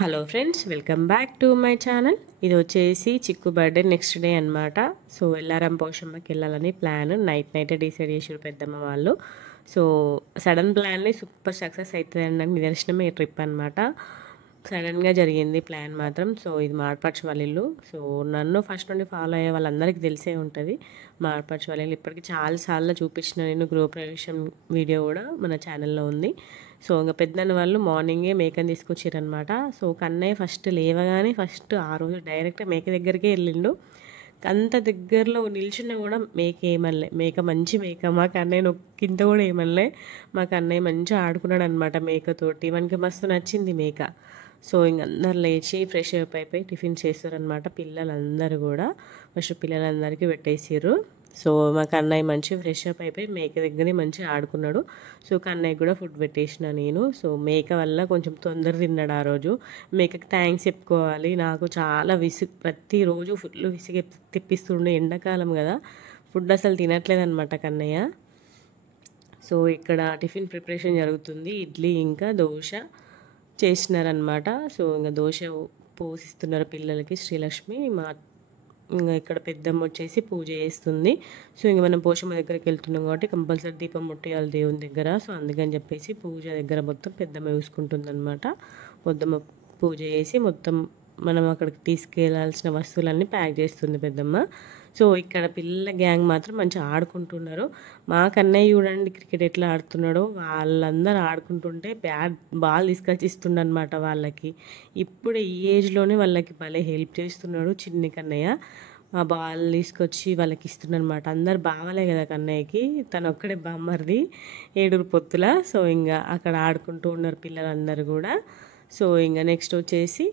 Hello friends, welcome back to my channel. ఇది వచ్చేసి చిక్కు బర్త్డే నెక్స్ట్ డే అనమాట. సో ఎల్లారం పోషమ్మకి వెళ్ళాలని ప్లాన్ నైటే డిసైడ్ చేసారు పెద్దమ్మ వాళ్ళు. సో సడన్ ప్లాన్ని సూపర్ సక్సెస్ అవుతుంది అనడానికి నిదర్శనమే ఈ ట్రిప్ అనమాట. సడన్గా జరిగింది ప్లాన్ మాత్రం. సో ఇది మాడపరచు వాళ్ళ ఇల్లు. సో నన్ను ఫస్ట్ నుండి ఫాలో అయ్యే వాళ్ళందరికీ తెలిసే ఉంటుంది మాడపరచు వాళ్ళ ఇల్లు. ఇప్పటికీ చాలాసార్లు చూపించిన నేను గృహప్రవేశం వీడియో కూడా మన ఛానల్లో ఉంది. సో ఇంకా పెద్దన్న వాళ్ళు మార్నింగే మేకని తీసుకొచ్చారనమాట. సో కన్నయ్య ఫస్ట్ లేవగానే ఫస్ట్ ఆ రోజు డైరెక్ట్ మేక దగ్గరికే వెళ్ళిండు. అంత దగ్గరలో నిల్చున్నా కూడా మేక ఏమనలే. మేక మంచి మేక, మా కన్నయ్య నొక్కింత కూడా ఏమనలే. మా కన్నయ్య మంచిగా ఆడుకున్నాడు అనమాట మేకతోటి. మనకి మస్తు నచ్చింది మేక. సో ఇంక అందరు లేచి ఫ్రెష్ అప్ అయిపోయి టిఫిన్ చేస్తారనమాట. పిల్లలందరూ కూడా ఫస్ట్ పిల్లలందరికీ పెట్టేసారు. సో మా కన్నయ్య మంచిగా ఫ్రెష్ అప్ అయిపోయి మేక దగ్గరే మంచిగా ఆడుకున్నాడు. సో కన్నయ్య కూడా ఫుడ్ పెట్టేసిన నేను. సో మేక వల్ల కొంచెం తొందర తిన్నాడు ఆ రోజు. మేకకి థ్యాంక్స్ చెప్పుకోవాలి. నాకు చాలా ప్రతిరోజు ఫుల్ విసిగి తెప్పిస్తుండే. ఎండాకాలం కదా, ఫుడ్ అసలు తినట్లేదు అనమాట కన్నయ్య. సో ఇక్కడ టిఫిన్ ప్రిపరేషన్ జరుగుతుంది. ఇడ్లీ ఇంకా దోశ చేసినారనమాట. సో ఇంకా దోశ పోసిస్తున్నారు పిల్లలకి. శ్రీలక్ష్మి మా ఇంకా ఇక్కడ పెద్దమ్మ వచ్చేసి పూజ చేస్తుంది. సో ఇంక మనం పోషమ్మ దగ్గరికి వెళ్తున్నాం కాబట్టి కంపల్సరీ దీపం ముట్టియాలి దేవుని దగ్గర. సో అందుకని చెప్పేసి పూజ దగ్గర మొత్తం పెద్దమ్మ చూసుకుంటుంది అనమాట. పెద్దమ్మ పూజ చేసి మొత్తం మనం అక్కడికి తీసుకెళ్లాల్సిన వస్తువులన్నీ ప్యాక్ చేస్తుంది పెద్దమ్మ. సో ఇక్కడ పిల్లల గ్యాంగ్ మాత్రం మంచిగా ఆడుకుంటున్నారు. మా కన్నయ్య చూడండి క్రికెట్ ఎట్లా ఆడుతున్నాడో. వాళ్ళందరూ ఆడుకుంటుంటే బాల్ తీసుకొచ్చి ఇస్తుండనమాట వాళ్ళకి. ఇప్పుడు ఈ ఏజ్లోనే వాళ్ళకి భలే హెల్ప్ చేస్తున్నాడు చిన్ని కన్నయ్య. ఆ బాల్ తీసుకొచ్చి వాళ్ళకి ఇస్తుండనమాట. అందరు బావలే కదా కన్నయ్యకి, తను ఒక్కడే బామ్మర్ది 7 పొత్తుల. సో ఇంకా అక్కడ ఆడుకుంటూ ఉన్నారు పిల్లలందరూ కూడా. సో ఇంకా నెక్స్ట్ వచ్చేసి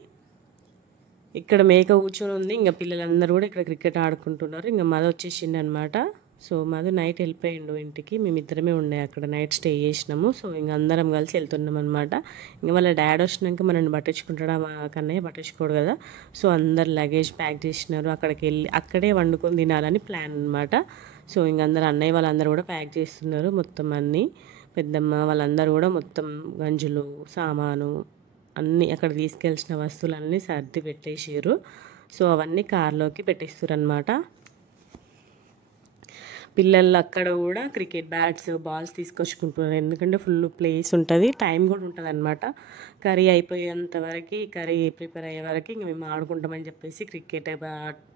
ఇక్కడ మేక కూర్చొని ఉంది. ఇంకా పిల్లలందరూ కూడా ఇక్కడ క్రికెట్ ఆడుకుంటున్నారు. ఇంకా మధు వచ్చేసిండు అనమాట. సో మధు నైట్ వెళ్ళిపోయిండు ఇంటికి. మేమిద్దరమే ఉండే అక్కడ నైట్ స్టే చేసినాము. సో ఇంక అందరం కలిసి వెళ్తున్నాం అనమాట. ఇంకా వాళ్ళ డాడీ వచ్చినాక మనల్ని పట్టించుకుంటాడా, మా కన్నయ్య పట్టించుకోడు కదా. సో అందరు లగేజ్ ప్యాక్ చేసినారు. అక్కడికి వెళ్ళి అక్కడే వండుకొని తినాలని ప్లాన్ అనమాట. సో ఇంక అందరు అన్నయ్య వాళ్ళందరూ కూడా ప్యాక్ చేస్తున్నారు మొత్తం అన్నీ. పెద్దమ్మ వాళ్ళందరూ కూడా మొత్తం గంజులు సామాను అన్నీ అక్కడ తీసుకెళ్ళిన వస్తువులన్నీ సర్ది పెట్టేసారు. సో అవన్నీ కార్లోకి పెట్టేస్తారు అనమాట. పిల్లలు అక్కడ కూడా క్రికెట్ బ్యాట్స్ బాల్స్ తీసుకొచ్చుకుంటున్నారు. ఎందుకంటే ఫుల్ ప్లేస్ ఉంటుంది, టైం కూడా ఉంటుంది అనమాట. కర్రీ అయిపోయేంత వరకు, కర్రీ ప్రిపేర్ అయ్యే వరకు ఇంక మేము ఆడుకుంటామని చెప్పేసి క్రికెట్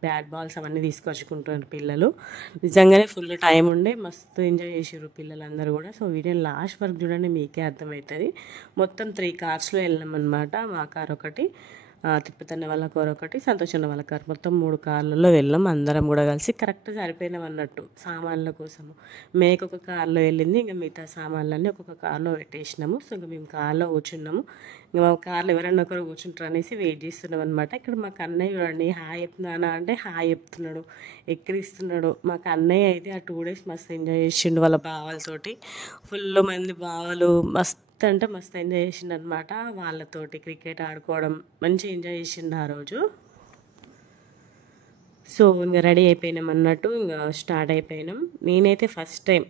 బ్యాట్ బాల్స్ అవన్నీ తీసుకొచ్చుకుంటున్నారు పిల్లలు. నిజంగానే ఫుల్ టైం ఉండే మస్తు ఎంజాయ్ చేసారు పిల్లలందరూ కూడా. సో వీడియో లాస్ట్ వరకు చూడండి, మీకే అర్థమవుతుంది. మొత్తం 3 కార్స్లో వెళ్ళాం అనమాట. మా కార్ ఒకటి, తిప్పుతన్న వాళ్ళ కారు ఒకటి, సంతోషన్న వాళ్ళ కారు, మొత్తం 3 కార్లలో వెళ్ళాం. అందరం కూడా కలిసి కరెక్ట్ సరిపోయినాం అన్నట్టు సామాన్ల కోసము. మేక ఒక కార్లో వెళ్ళింది. ఇంకా మిగతా సామాన్లన్నీ ఒక్కొక్క కార్లో పెట్టేసినాము. సో ఇంకా మేము కార్లో కూర్చున్నాము. ఇంకా మా కార్లో ఎవరన్నా ఒకరు కూర్చుంటారు అనేసి వెయిట్ చేస్తున్నాం అనమాట. ఇక్కడ మా కన్నయ్య చూడండి, హాయ్ చెప్తున్నానా అంటే హాయ్ చెప్తున్నాడు, ఎక్కిరిస్తున్నాడు. మా కన్నయ్య అయితే ఆ 2 days మస్తు ఎంజాయ్ చేసిండు వాళ్ళ బావలతోటి. ఫుల్ మంది బావలు మస్తు అంటే మస్తు ఎంజాయ్ చేసిండు అనమాట. వాళ్ళతోటి క్రికెట్ ఆడుకోవడం మంచిగా ఎంజాయ్ చేసిండు ఆ రోజు. సో ఇంకా రెడీ అయిపోయినాం అన్నట్టు ఇంకా స్టార్ట్ అయిపోయినాం. నేనైతే ఫస్ట్ టైం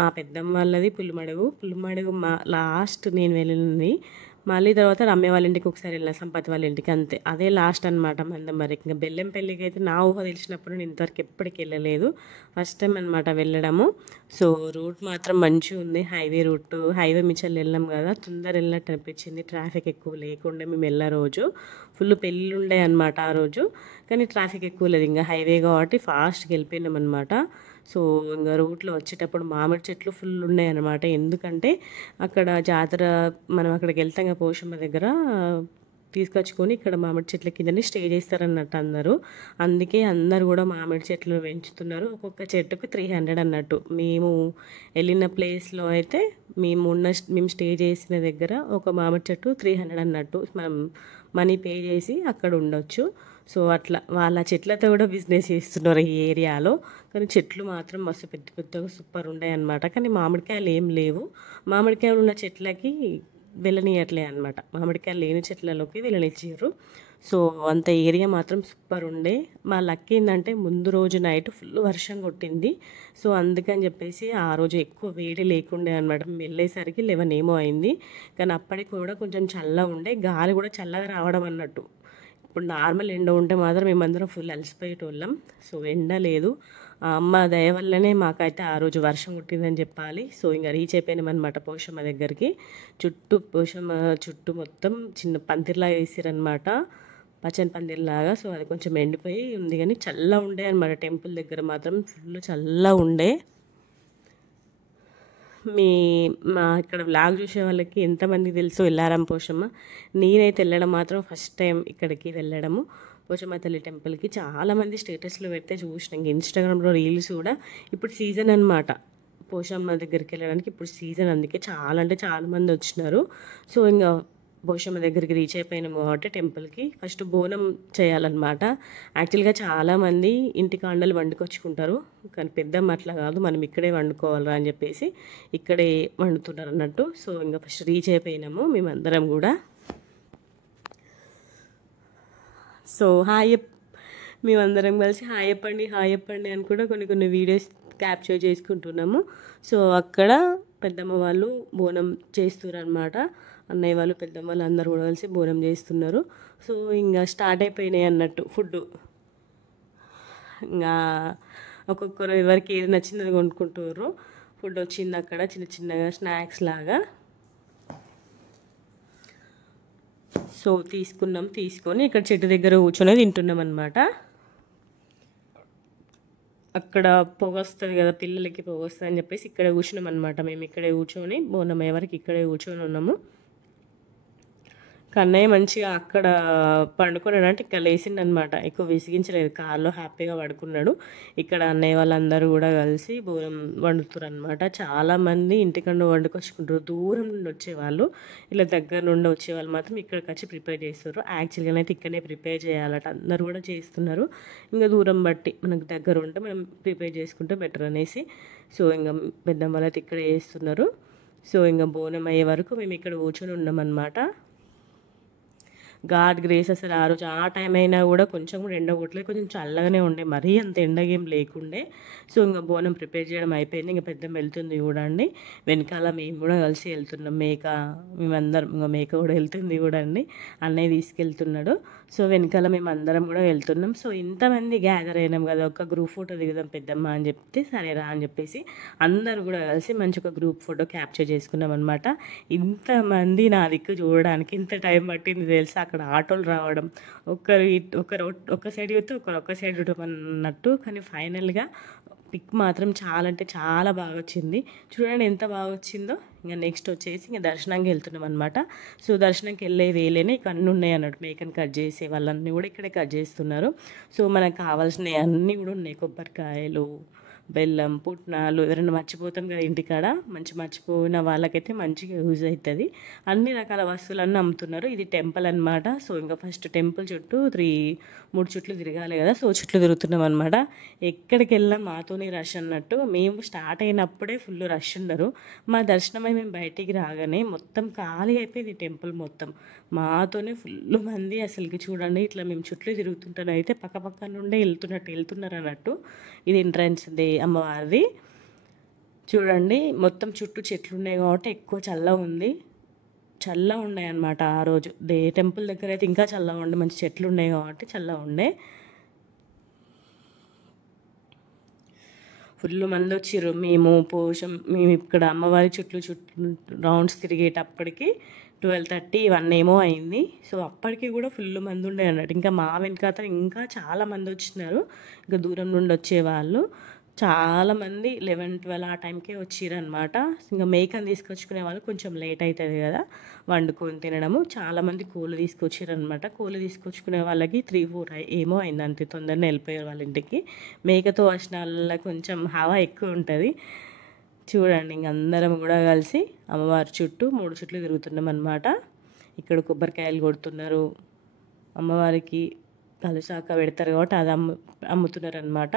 మా పెద్దమ్మ వాళ్ళది పుల్లుమడుగు మా లాస్ట్ నేను వెళ్ళింది. మళ్ళీ తర్వాత రమ్య వాళ్ళ ఇంటికి ఒకసారి వెళ్ళిన, సంపత్ వాళ్ళ ఇంటికి, అంతే. అదే లాస్ట్ అనమాట మందం. మరి ఇంకా బెల్లంపల్లికి అయితే నా ఊహ తెలిసినప్పుడు నేను ఇంతవరకు ఎప్పటికి వెళ్ళలేదు. ఫస్ట్ టైం అనమాట వెళ్ళడము. సో రూట్ మాత్రం మంచిగా ఉంది, హైవే రూట్. హైవే మించి వెళ్ళాం కదా, తొందర వెళ్ళినట్టు అనిపించింది. ట్రాఫిక్ ఎక్కువ లేకుండా మేము వెళ్ళే రోజు ఫుల్ పెళ్ళి ఉండే అనమాట ఆ రోజు. కానీ ట్రాఫిక్ ఎక్కువ లేదు, ఇంకా హైవే కాబట్టి ఫాస్ట్గా వెళ్ళిపోయినాం అనమాట. సో ఇంకా రూట్లో వచ్చేటప్పుడు మామిడి చెట్లు ఫుల్ ఉన్నాయి అనమాట. ఎందుకంటే అక్కడ జాతర, మనం అక్కడికి వెళ్తాం కదా పోషమ్మ దగ్గర, తీసుకొచ్చుకొని ఇక్కడ మామిడి చెట్ల కిందనే స్టే చేస్తారన్నట్టు అందరూ. అందుకే అందరు కూడా మామిడి చెట్లు పెంచుతున్నారు. ఒక్కొక్క చెట్టుకు 300 అన్నట్టు. మేము వెళ్ళిన ప్లేస్లో అయితే మేము స్టే చేసిన దగ్గర ఒక మామిడి చెట్టు 300 అన్నట్టు. మనం మనీ పే చేసి అక్కడ ఉండొచ్చు. సో అట్లా వాళ్ళ చెట్లతో కూడా బిజినెస్ చేస్తున్నారు ఈ ఏరియాలో. కానీ చెట్లు మాత్రం మస్తు పెద్ద పెద్దగా సూపర్ ఉన్నాయి అనమాట. కానీ మామిడికాయలు ఏం లేవు. మామిడికాయలు ఉన్న చెట్లకి వెళ్ళనియట్లే అనమాట. మామిడికాయలు లేని చెట్లలోకి వెళ్ళనిచ్చారు. సో అంత ఏరియా మాత్రం సూపర్ ఉండే. మా లక్ ఏంటంటే ముందు రోజు నైట్ ఫుల్ వర్షం కొట్టింది. సో అందుకని చెప్పేసి ఆ రోజు ఎక్కువ వేడి లేకుండే అనమాట. మేము వెళ్ళేసరికి 11 ఏమో అయింది. కానీ అప్పటికి కూడా కొంచెం చల్లగా ఉండే, గాలి కూడా చల్లగా రావడం అన్నట్టు. ఇప్పుడు నార్మల్ ఎండ ఉంటే మాత్రం మేమందరం ఫుల్ అలసిపోయేటోళ్ళం. సో ఎండ లేదు. అమ్మ దయ వల్లనే మాకైతే ఆ రోజు వర్షం కొట్టిందని చెప్పాలి. సో ఇంకా రీచ్ అయిపోయినామన్నమాట పోషమ్మ దగ్గరికి. పోషమ్మ చుట్టూ మొత్తం చిన్న పందిర్లాగా వేసారనమాట, పచ్చని పందిర్లాగా. సో అది కొంచెం ఎండిపోయి ఉంది, కానీ చల్ల ఉండే అనమాట. టెంపుల్ దగ్గర మాత్రం ఫుల్ చల్ల ఉండే. మీ మా ఇక్కడ వ్లాగ్ చూసే వాళ్ళకి ఎంతమందికి తెలుసు ఎల్లారం పోషమ్మ. నేనైతే వెళ్ళడం మాత్రం ఫస్ట్ టైం ఇక్కడికి వెళ్ళడము, పోచమ్మ తల్లి టెంపుల్కి. చాలామంది స్టేటస్లో పెడితే చూసిన, ఇంక ఇన్స్టాగ్రామ్లో రీల్స్ కూడా. ఇప్పుడు సీజన్ అనమాట పోషమ్మ దగ్గరికి వెళ్ళడానికి, ఇప్పుడు సీజన్, అందుకే చాలా అంటే చాలామంది వచ్చినారు. సో ఇంకా పోషమ్మ దగ్గరికి రీచ్ అయిపోయినాము కాబట్టి టెంపుల్కి ఫస్ట్ బోనం చేయాలన్నమాట. యాక్చువల్గా చాలామంది ఇంటి కాండలు వండుకొచ్చుకుంటారు, కానీ పెద్దమ్మ అట్లా కాదు, మనం ఇక్కడే వండుకోవాలా అని చెప్పేసి ఇక్కడే వండుతున్నారు అన్నట్టు. సో ఇంకా ఫస్ట్ రీచ్ అయిపోయినాము మేమందరం కూడా. సో మేమందరం కలిసి హాయ్ చెప్పండి అని కూడా కొన్ని కొన్ని వీడియోస్ క్యాప్చర్ చేసుకుంటున్నాము. సో అక్కడ పెద్దమ్మ వాళ్ళు బోనం చేస్తున్నారు అనమాట. అన్నయ్య వాళ్ళు పెద్దమ్మ వాళ్ళు అందరూ కూడా కలిసి బోనం చేస్తున్నారు. సో ఇంకా స్టార్ట్ అయిపోయినాయి అన్నట్టు ఫుడ్. ఇంకా ఒక్కొక్కరు ఎవరికి ఏది నచ్చింది కొనుక్కుంటారు. ఫుడ్ వచ్చింది అక్కడ చిన్న చిన్నగా స్నాక్స్ లాగా. సో తీసుకొని ఇక్కడ చెట్టు దగ్గర కూర్చొని తింటున్నాం అనమాట. అక్కడ పొగ వస్తుంది కదా, పిల్లలకి పొగ వస్తుంది అని చెప్పేసి ఇక్కడ కూర్చున్నాం అనమాట. మేము ఇక్కడే కూర్చొని బోనం ఎవరికి ఇక్కడే కూర్చొని ఉన్నాము. కన్నయ్య మంచిగా అక్కడ పండుకున్నాడు, అంటే ఇక్కడ లేచిండనమాట. ఎక్కువ విసిగించలేదు, కార్లో హ్యాపీగా పడుకున్నాడు. ఇక్కడ అన్నయ్య వాళ్ళందరూ కూడా కలిసి బోనం వండుతారు అనమాట. చాలామంది ఇంటికన్నా వండుకొచ్చుకుంటారు, దూరం నుండి వచ్చేవాళ్ళు. ఇలా దగ్గర నుండి వచ్చేవాళ్ళు మాత్రం ఇక్కడికి వచ్చి ప్రిపేర్ చేస్తారు. యాక్చువల్గా అయితే ఇక్కడనే ప్రిపేర్ చేయాలట, అందరూ కూడా చేస్తున్నారు. ఇంకా దూరం బట్టి మనకు దగ్గర ఉంటే మనం ప్రిపేర్ చేసుకుంటే బెటర్ అనేసి. సో ఇంకా పెద్దమ్మ వాళ్ళైతే ఇక్కడ చేస్తున్నారు. సో ఇంకా బోనం అయ్యే వరకు మేము ఇక్కడ కూర్చొని ఉన్నామన్నమాట. గాడ్ గ్రేస్, అసలు ఆ రోజు ఆ టైం అయినా కూడా కొంచెం కూడా ఎండ కొట్టలేదు, కొంచెం చల్లగానే ఉండే, మరీ అంత ఎండగేం లేకుండే. సో ఇంకా బోనం ప్రిపేర్ చేయడం అయిపోయింది. ఇంకా పెద్దమ్మ వెళ్తుంది చూడండి, వెనకాల మేము కూడా కలిసి వెళ్తున్నాం. మేమందరం ఇంకా మేక కూడా వెళ్తుంది చూడండి, అన్నయ్య తీసుకెళ్తున్నాడు. సో వెనకాల మేము అందరం కూడా వెళ్తున్నాం. సో ఇంతమంది గ్యాదర్ అయినాం కదా, ఒక గ్రూప్ ఫోటో దిగుదాం పెద్దమ్మ అని చెప్తే సరేరా అని చెప్పేసి అందరూ కూడా కలిసి మంచి ఒక గ్రూప్ ఫోటో క్యాప్చర్ చేసుకున్నాం అనమాట. ఇంతమంది నా దిక్కు చూడడానికి ఇంత టైం పట్టింది తెలుసా. అక్కడ ఆటోలు రావడం, ఒకరు ఒక సైడ్ చూస్తే ఒకరు ఒక సైడ్ అన్నట్టు. కానీ ఫైనల్గా పిక్ మాత్రం చాలా అంటే చాలా బాగా వచ్చింది. చూడండి ఎంత బాగా వచ్చిందో. ఇంకా నెక్స్ట్ వచ్చేసి ఇంకా దర్శనానికి వెళ్తున్నాం అనమాట. సో దర్శనంకి వెళ్ళే వేలేనే ఇక అన్నీ ఉన్నాయి అన్నట్టు. మేకని కట్ చేసే వాళ్ళన్నీ కూడా ఇక్కడే కట్ చేస్తున్నారు. సో మనకు కావాల్సినవి అన్నీ కూడా ఉన్నాయి, కొబ్బరికాయలు, బెల్లం, పుట్నాలు. ఎవరైనా మర్చిపోతాం కదా ఇంటికాడ, మర్చిపోయిన వాళ్ళకైతే మంచిగా యూజ్ అవుతుంది. అన్ని రకాల వస్తువులన్నీ అమ్ముతున్నారు. ఇది టెంపుల్ అనమాట. సో ఇంకా ఫస్ట్ టెంపుల్ చుట్టూ 3 చుట్లు తిరగాలి కదా. సో చుట్లు తిరుగుతున్నాం అనమాట. ఎక్కడికి వెళ్ళాం మాతోనే రష్ అన్నట్టు. మేము స్టార్ట్ అయినప్పుడే ఫుల్ రష్ ఉన్నారు. మా దర్శనమై మేము బయటికి రాగానే మొత్తం ఖాళీ అయిపోయింది టెంపుల్ మొత్తం. మాతోనే ఫుల్ మంది అసలుకి చూడండి. ఇట్లా మేము చుట్లు తిరుగుతుంటాను అయితే పక్క నుండే వెళ్తున్నారు అన్నట్టు. ఇది ఎంట్రన్స్ దే అమ్మవారిది. చూడండి మొత్తం చుట్టూ చెట్లు ఉన్నాయి కాబట్టి ఎక్కువ చల్లగా ఉన్నాయి అన్నమాట. ఆ రోజు టెంపుల్ దగ్గర అయితే ఇంకా చల్లగా ఉండే, మంచి చెట్లు ఉన్నాయి కాబట్టి చల్లగా ఉండే. ఫుల్ మంది వచ్చిర్రు. మేము ఇక్కడ అమ్మవారి చుట్టూ రౌండ్స్ తిరిగేటప్పటికి 12:30 1 ఏమో అయింది. సో అప్పటికి కూడా ఫుల్ మంది ఉండే అన్నట్టు. ఇంకా మా వెనకాత ఇంకా చాలా మంది వచ్చినారు, ఇంకా దూరం నుండి వచ్చేవాళ్ళు చాలామంది. 11-12 ఆ టైంకే వచ్చిర్రు అనమాట. ఇంకా మేకని తీసుకొచ్చుకునే వాళ్ళు కొంచెం లేట్ అవుతుంది కదా వండుకొని తినడము. చాలామంది కోళ్ళు తీసుకొచ్చారు అనమాట. కోళ్ళు తీసుకొచ్చుకునే వాళ్ళకి 3-4 ఏమో అయింది, అంతే. తొందరనే వెళ్ళిపోయారు వాళ్ళ ఇంటికి. మేకతో వచ్చిన వాళ్ళ కొంచెం హవా ఎక్కువ ఉంటుంది. చూడండి ఇంక అందరం కూడా కలిసి అమ్మవారి చుట్టూ 3 చుట్లు తిరుగుతున్నాం అనమాట. ఇక్కడ కొబ్బరికాయలు కొడుతున్నారు, అమ్మవారికి కలుసాక పెడతారు కాబట్టి అది అమ్ముతున్నారు అనమాట.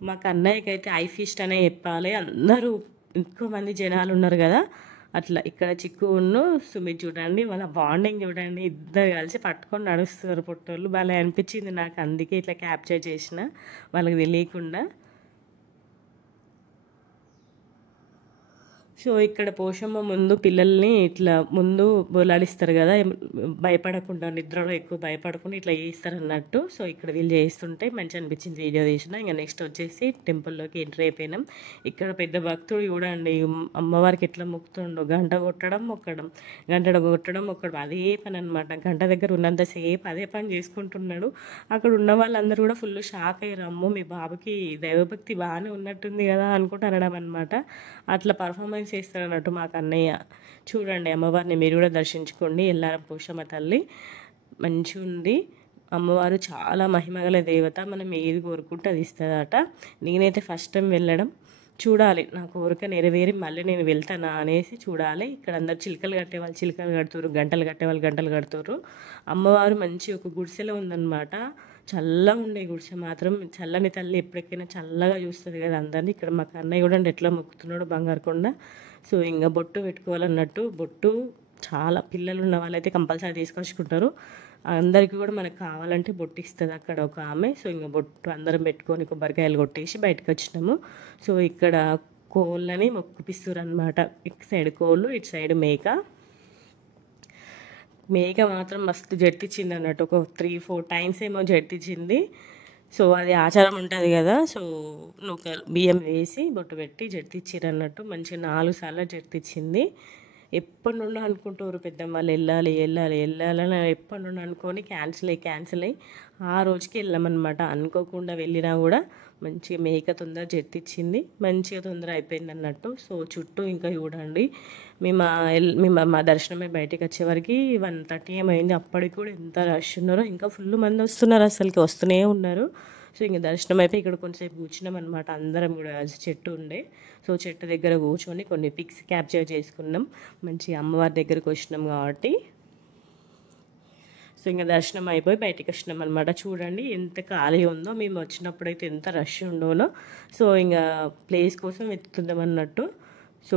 మాకు అన్నయ్యకి అయితే ఐ ఫీస్ట్ అనే చెప్పాలి. అందరూ ఎక్కువ మంది జనాలు ఉన్నారు కదా, అట్లా ఇక్కడ చిక్కును సుమిత్ చూడండి, వాళ్ళ బాండింగ్ చూడండి, ఇద్దరు కలిసి పట్టుకొని నడుస్తున్నారు పొట్టోళ్ళు. భలే అనిపించింది నాకు, అందుకే ఇట్లా క్యాప్చర్ చేసిన వాళ్ళకి తెలియకుండా. సో ఇక్కడ పోషమ్మ ముందు పిల్లల్ని ఇట్లా ముందు బోలాడిస్తారు కదా, భయపడకుండా, నిద్రలో ఎక్కువ భయపడకుండా ఇట్లా చేయిస్తారు అన్నట్టు. సో ఇక్కడ వీళ్ళు చేస్తుంటే మంచి అనిపించింది, వీడియో తీసిన. ఇంకా నెక్స్ట్ వచ్చేసి టెంపుల్లోకి ఎంటర్ అయిపోయినాం. ఇక్కడ పెద్ద భక్తుడు చూడండి, అమ్మవారికి ఎట్లా మొక్కుతుండో, గంట కొట్టడం మొక్కడం, గంట కొట్టడం మొక్కడం, అదే పని అనమాట. గంట దగ్గర ఉన్నంతసేపు అదే పని చేసుకుంటున్నాడు. అక్కడ ఉన్న వాళ్ళందరూ కూడా ఫుల్ షాక్ అయ్యారు, అమ్మో మీ బాబుకి దైవభక్తి బాగానే ఉన్నట్టుంది కదా అనుకుంటూ అనడం అనమాట. అట్లా పర్ఫార్మెన్స్ చేస్తారు అన్నట్టు మా కన్నయ్య. చూడండి అమ్మవారిని మీరు కూడా దర్శించుకోండి, ఎల్లారం పోషమ్మ తల్లి మంచిగా ఉంది. అమ్మవారు చాలా మహిమగల దేవత, మనం ఏది కోరుకుంటే అది ఇస్తుందట. నేనైతే ఫస్ట్ టైం వెళ్ళడం, చూడాలి నా కోరిక నెరవేరి మళ్ళీ నేను వెళ్తానా అనేసి చూడాలి. ఇక్కడ అందరు చిలుకలు కట్టేవాళ్ళు చిలుకలు కడుతున్నారు, గంటలు కట్టేవాళ్ళు గంటలు కడుతున్నారు. అమ్మవారు మంచి ఒక గుడిసెలో ఉందన్నమాట. చల్లగా ఉండే గుడిసె మాత్రం, చల్లని తల్లి ఎప్పటికైనా చల్లగా చూస్తుంది కదా అందరినీ. ఇక్కడ మా కన్నయ్య కూడా ఎట్లా మొక్కుతున్నాడు బంగారు కొండ. సో ఇంకా బొట్టు పెట్టుకోవాలన్నట్టు, బొట్టు చాలా పిల్లలు ఉన్న వాళ్ళైతే కంపల్సరీ తీసుకొచ్చుకుంటారు. అందరికీ కూడా మనకు కావాలంటే బొట్టు ఇస్తుంది అక్కడ ఒక ఆమె. సో ఇంకా బొట్టు అందరం పెట్టుకొని కొబ్బరికాయలు కొట్టేసి బయటకు వచ్చినాము. సో ఇక్కడ కోళ్ళని మొక్కిపిస్తారు అనమాట. ఇటు సైడ్ కోళ్ళు, ఇటు సైడ్ మేక. మేక మాత్రం మస్తు జట్టిచ్చింది అన్నట్టు, ఒక 3-4 టైమ్స్ ఏమో జట్టిచ్చింది. సో అది ఆచారం ఉంటుంది కదా. సో నువ్వు బియ్యం వేసి బొట్టు పెట్టి జట్టిచ్చిర్రు అన్నట్టు. మంచిగా 4 సార్లు జట్టిచ్చింది. ఎప్పటి నుండో అనుకుంటారు పెద్దమ్మ వాళ్ళు, వెళ్ళాలి వెళ్ళాలి వెళ్ళాలని ఎప్పటి నుండో అనుకొని క్యాన్సిల్ అయ్యి ఆ రోజుకి వెళ్ళామన్నమాట. అనుకోకుండా వెళ్ళినా కూడా మంచిగా మేక తొందర జట్టిచ్చింది, మంచిగా తొందర అయిపోయింది అన్నట్టు. సో చుట్టూ ఇంకా చూడండి, మేము మా దర్శనమే బయటికి వచ్చేవరకు 1:30 ఏమైంది. అప్పటికి కూడా ఎంత రష్ ఉన్నారో, ఇంకా ఫుల్ మంది వస్తున్నారు, అసలుకి వస్తూనే ఉన్నారు. సో ఇంక దర్శనం అయిపోయి ఇక్కడ కొంచెంసేపు కూర్చున్నాం అనమాట. అందరం కూడా చెట్టు ఉండే, సో చెట్టు దగ్గర కూర్చొని కొన్ని పిక్స్ క్యాప్చర్ చేసుకున్నాం. మంచి అమ్మవారి దగ్గరకు వచ్చినాం కాబట్టి. సో ఇంకా దర్శనం అయిపోయి బయటికి వచ్చినాం అనమాట. చూడండి ఎంత ఖాళీ ఉందో, మేము వచ్చినప్పుడు అయితే ఎంత రష్ ఉండోనో. సో ఇంకా ప్లేస్ కోసం వెతుకుతుందాం అన్నట్టు. సో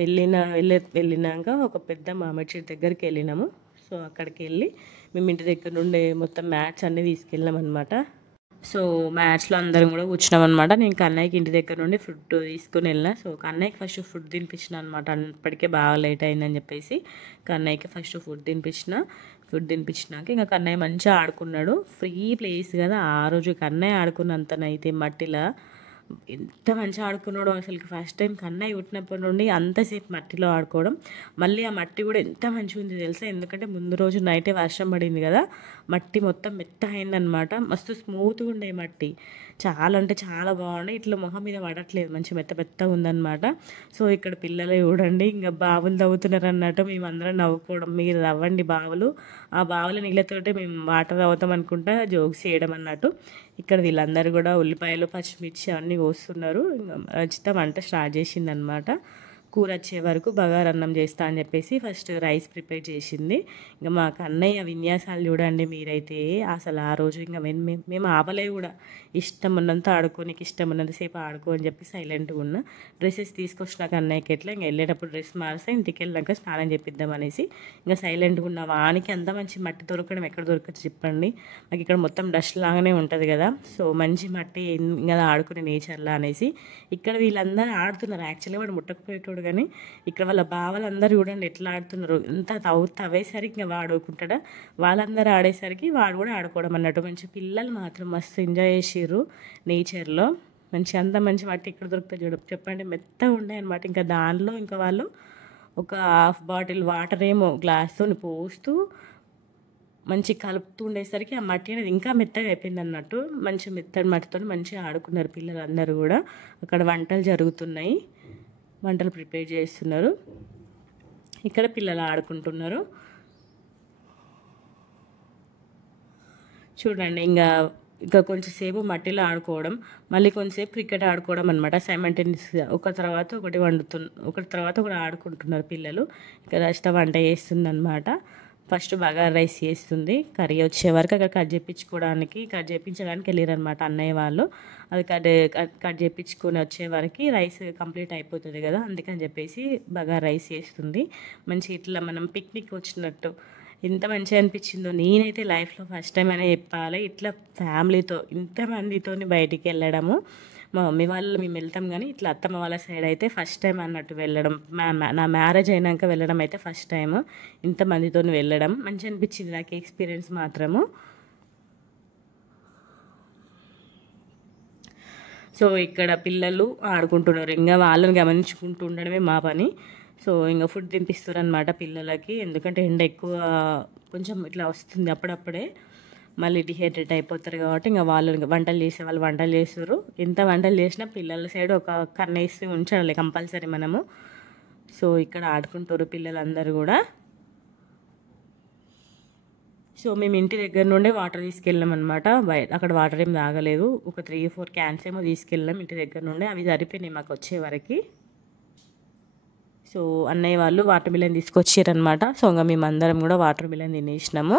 వెళ్ళినాక ఒక పెద్ద మామిడి చెట్టు దగ్గరికి వెళ్ళినాము. సో అక్కడికి వెళ్ళి మేము ఇంటి దగ్గర నుండి మొత్తం మ్యాట్స్ అన్నీ తీసుకెళ్ళాం అనమాట. సో మ్యాచ్లో అందరం కూడా కూర్చున్నాం అనమాట. నేను కన్నయ్యకి ఇంటి దగ్గర నుండి ఫుడ్ తీసుకుని వెళ్ళిన. సో కన్నయ్యకి ఫస్ట్ ఫుడ్ తినిపించిన అనమాట. అప్పటికే బాగా లేట్ అయిందని చెప్పేసి కన్నయ్యకి ఫస్ట్ ఫుడ్ తినిపించినాక ఇంకా కన్నయ్య మంచిగా ఆడుకున్నాడు. ఫ్రీ ప్లేస్ కదా ఆ రోజు. కన్నయ్య ఆడుకున్నంతనైతే మట్టిలో ఎంత మంచిగా ఆడుకున్నాడో అసలుకి. ఫస్ట్ టైం కన్నయ్య పుట్టినప్పటి నుండి అంతసేపు మట్టిలో ఆడుకోవడం. మళ్ళీ ఆ మట్టి కూడా ఎంత మంచిగా ఉంది తెలుసా, ఎందుకంటే ముందు రోజు నైటే వర్షం పడింది కదా, మట్టి మొత్తం మెత్తగా అయిందనమాట. మస్తు స్మూత్గా ఉండే మట్టి, చాలా అంటే చాలా బాగుండే. ఇట్లా మొహం మీద పడట్లేదు, మంచి మెత్తగా ఉందన్నమాట. సో ఇక్కడ పిల్లలు చూడండి ఇంకా బావులు తవ్వుతున్నారు అన్నట్టు. మేము అందరం నవ్వుకోవడం, మీరు తవ్వండి బావులు, ఆ బావుల నీళ్ళతోటే మేము వాటర్ తాగుతాం అనుకుంటా జోక్స్ చేయడం అన్నట్టు. ఇక్కడ వీళ్ళందరూ కూడా ఉల్లిపాయలు పచ్చిమిర్చి అన్నీ కోస్తున్నారు. రచిత వంట స్టార్ట్ చేసింది అనమాట. కూర వచ్చే వరకు బగారన్నం చేస్తా అని చెప్పేసి ఫస్ట్ రైస్ ప్రిపేర్ చేసింది. ఇంకా మా కన్నయ్య విన్యాసాలు చూడండి మీరైతే. అసలు ఆ రోజు ఇంకా మేము ఆపలే కూడా, ఇష్టం ఉన్నంత ఆడుకోనికి, ఇష్టం ఉన్నంతసేపు ఆడుకో అని చెప్పి సైలెంట్గా ఉన్న. డ్రెస్సెస్ తీసుకొచ్చిన కన్నయ్యకి ఎట్లా ఇంకా వెళ్ళేటప్పుడు డ్రెస్ మారిస్తే ఇంటికి వెళ్ళాక స్నానం చేపిద్దాం అనేసి ఇంకా సైలెంట్గా ఉన్న. వానికి అంత మంచి మట్టి దొరకడం ఎక్కడ దొరకచ్చు చెప్పండి, నాకు ఇక్కడ మొత్తం డస్ట్ లాగానే ఉంటుంది కదా. సో మంచి మట్టి ఇంకా ఆడుకునే నేచర్లా అనేసి ఇక్కడ వీళ్ళందరూ ఆడుతున్నారు. యాక్చువల్లీ వాడు ముట్టకపోయేటోడు, కానీ ఇక్కడ వాళ్ళ బావలందరూ చూడండి ఎట్లా ఆడుతున్నారు. ఎంత తవ్వేసరికి ఇంకా వాడు ఆడుకుంటాడా, వాళ్ళందరూ ఆడేసరికి వాడు కూడా ఆడుకోవడం అన్నట్టు. మంచి పిల్లలు మాత్రం మస్తు ఎంజాయ్ చేసిర్రు నేచర్లో. మంచి అంత మంచి మట్టి ఇక్కడ దొరుకుతుంది చూడ చెప్పండి, మెత్తగా ఉండే అనమాట. ఇంకా దానిలో ఇంకా వాళ్ళు ఒక 1/2 బాటిల్ వాటర్ ఏమో గ్లాస్తో పోస్తూ మంచి కలుపుతూ ఉండేసరికి ఆ మట్టి అనేది ఇంకా మెత్తగా అయిపోయింది అన్నట్టు. మంచి మెత్తడి మట్టితో మంచిగా ఆడుకున్నారు పిల్లలందరూ కూడా. అక్కడ వంటలు జరుగుతున్నాయి, వంటలు ప్రిపేర్ చేస్తున్నారు, ఇక్కడ పిల్లలు ఆడుకుంటున్నారు. చూడండి ఇంకా కొంచెంసేపు మట్టిలో ఆడుకోవడం, మళ్ళీ కొంచెంసేపు క్రికెట్ ఆడుకోవడం అనమాట. సైమల్టేనియస్గా ఒక తర్వాత ఒకటి ఆడుకుంటున్నారు పిల్లలు. ఇక్కడ రచిత వంట చేస్తుంది అనమాట. ఫస్ట్ బగారా రైస్ చేస్తుంది. కర్రీ వచ్చే వరకు అక్కడ కట్ చేయించడానికి వెళ్ళారనమాట అన్నయ్య వాళ్ళు. అది కట్ చేయించుకొని వచ్చే వరకు రైస్ కంప్లీట్ అయిపోతుంది కదా, అందుకని చెప్పేసి బగారా రైస్ చేస్తుంది. మంచి ఇట్లా మనం పిక్నిక్ వచ్చినట్టు ఎంత మంచిగా అనిపించిందో. నేనైతే లైఫ్లో ఫస్ట్ టైం అనే చెప్పాలి ఇట్లా ఫ్యామిలీతో ఇంతమందితో బయటికి వెళ్ళడము. మా మమ్మీ వాళ్ళు మేము వెళ్తాం కానీ ఇట్లా అత్తమ్మ వాళ్ళ సైడ్ అయితే ఫస్ట్ టైం అన్నట్టు వెళ్ళడం. నా మ్యారేజ్ అయినాక వెళ్ళడం అయితే ఫస్ట్ టైం ఇంతమందితో వెళ్ళడం. మంచి అనిపించింది నాకు ఎక్స్పీరియన్స్ మాత్రము. సో ఇక్కడ పిల్లలు ఆడుకుంటున్నారు, ఇంకా వాళ్ళని గమనించుకుంటూ ఉండడమే మా పని. సో ఇంకా ఫుడ్ తినిపిస్తారు అనమాట పిల్లలకి, ఎందుకంటే ఎండ ఎక్కువ కొంచెం ఇట్లా వస్తుంది అప్పుడప్పుడే, మళ్ళీ డిహైడ్రేట్ అయిపోతారు కాబట్టి ఇంకా వాళ్ళు వంటలు చేసే వాళ్ళు వంటలు చేస్తారు. ఎంత వంటలు చేసినా పిల్లల సైడ్ ఒక కన్నేసి ఉంచాలి కంపల్సరీ మనము. సో ఇక్కడ ఆడుకుంటారు పిల్లలందరూ కూడా. సో మేము ఇంటి దగ్గర నుండే వాటర్ తీసుకెళ్ళాం అనమాట. అక్కడ వాటర్ ఏం తాగలేదు, ఒక 3-4 క్యాన్స్ ఏమో తీసుకెళ్ళాం ఇంటి దగ్గర నుండే. అవి సరిపోయినాయి మాకు వచ్చే వరకు. సో అన్నయ్య వాళ్ళు వాటర్ మిలన్ తీసుకొచ్చారనమాట. సో ఇంకా మేమందరం కూడా వాటర్ మిలన్ తినేసినాము.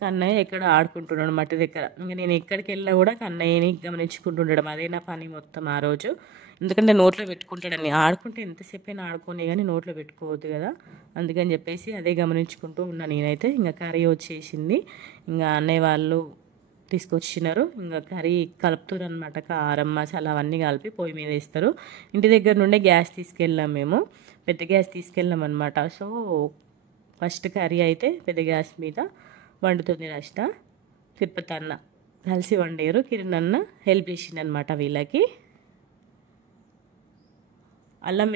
కన్నయ్య ఎక్కడ ఆడుకుంటున్నాడు మట్టి దగ్గర. ఇంకా నేను ఎక్కడికి వెళ్ళినా కూడా కన్నయ్యని గమనించుకుంటుండడం అదే నా పని మొత్తం ఆ రోజు. ఎందుకంటే నోట్లో పెట్టుకుంటాడని, ఆడుకుంటే ఎంతసేపు అయినా ఆడుకొని కానీ నోట్లో పెట్టుకోవద్దు కదా, అందుకని చెప్పేసి అదే గమనించుకుంటూ ఉన్నా నేనైతే. ఇంకా కర్రీ వచ్చేసింది, ఇంకా అన్నయ్య వాళ్ళు తీసుకొచ్చినారు. ఇంకా కర్రీ కలుపుతారు అనమాట, కారం మసాలా అవన్నీ కలిపి పొయ్యి మీద వేస్తారు. ఇంటి దగ్గర నుండే గ్యాస్ తీసుకెళ్ళాం మేము, పెద్ద గ్యాస్ తీసుకెళ్ళాం అనమాట. సో ఫస్ట్ కర్రీ అయితే పెద్ద గ్యాస్ మీద వండుతుంది రష్ట. తిరుపతి అన్న కలిసి వండారు, కిరణ్ అన్న హెల్ప్ చేసిండనమాట వీళ్ళకి. అల్లం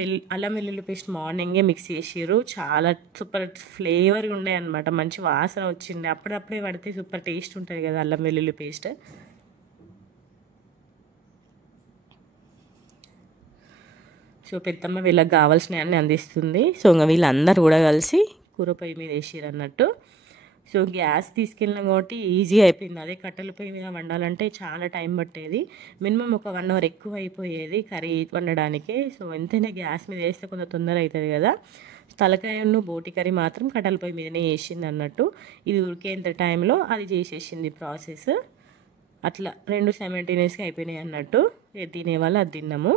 వెల్లుల్లి పేస్ట్ మార్నింగే మిక్స్ చేసారు, చాలా సూపర్ ఫ్లేవర్గా ఉండే అనమాట, మంచి వాసన వచ్చింది. అప్పుడప్పుడే పడితే సూపర్ టేస్ట్ ఉంటుంది కదా అల్లం వెల్లుల్లి పేస్ట్. సో పెద్దమ్మ వీళ్ళకి కావాల్సినవి అన్నీ అందిస్తుంది. సో ఇంకా వీళ్ళందరూ కూడా కలిసి కూర పొయ్యి మీద వేసారు అన్నట్టు. సో గ్యాస్ తీసుకెళ్ళిన కాబట్టి ఈజీ అయిపోయింది. అదే కట్టెల పొయ్యి మీద వండాలంటే చాలా టైం పట్టేది, మినిమం ఒక 1 అవర్ ఎక్కువ అయిపోయేది కర్రీ వండడానికి. సో ఎంతైనా గ్యాస్ మీద వేస్తే కొంత తొందర అవుతుంది కదా. తలకాయను బోటి కర్రీ మాత్రం కట్టెల పొయ్యి మీదనే వేసింది అన్నట్టు. ఇది ఉడికేంత టైంలో అది చేసేసింది ప్రాసెస్. అట్లా 2 సైమల్టేనియస్గా అయిపోయినాయి అన్నట్టు. తినేవాళ్ళు అది తిన్నాము.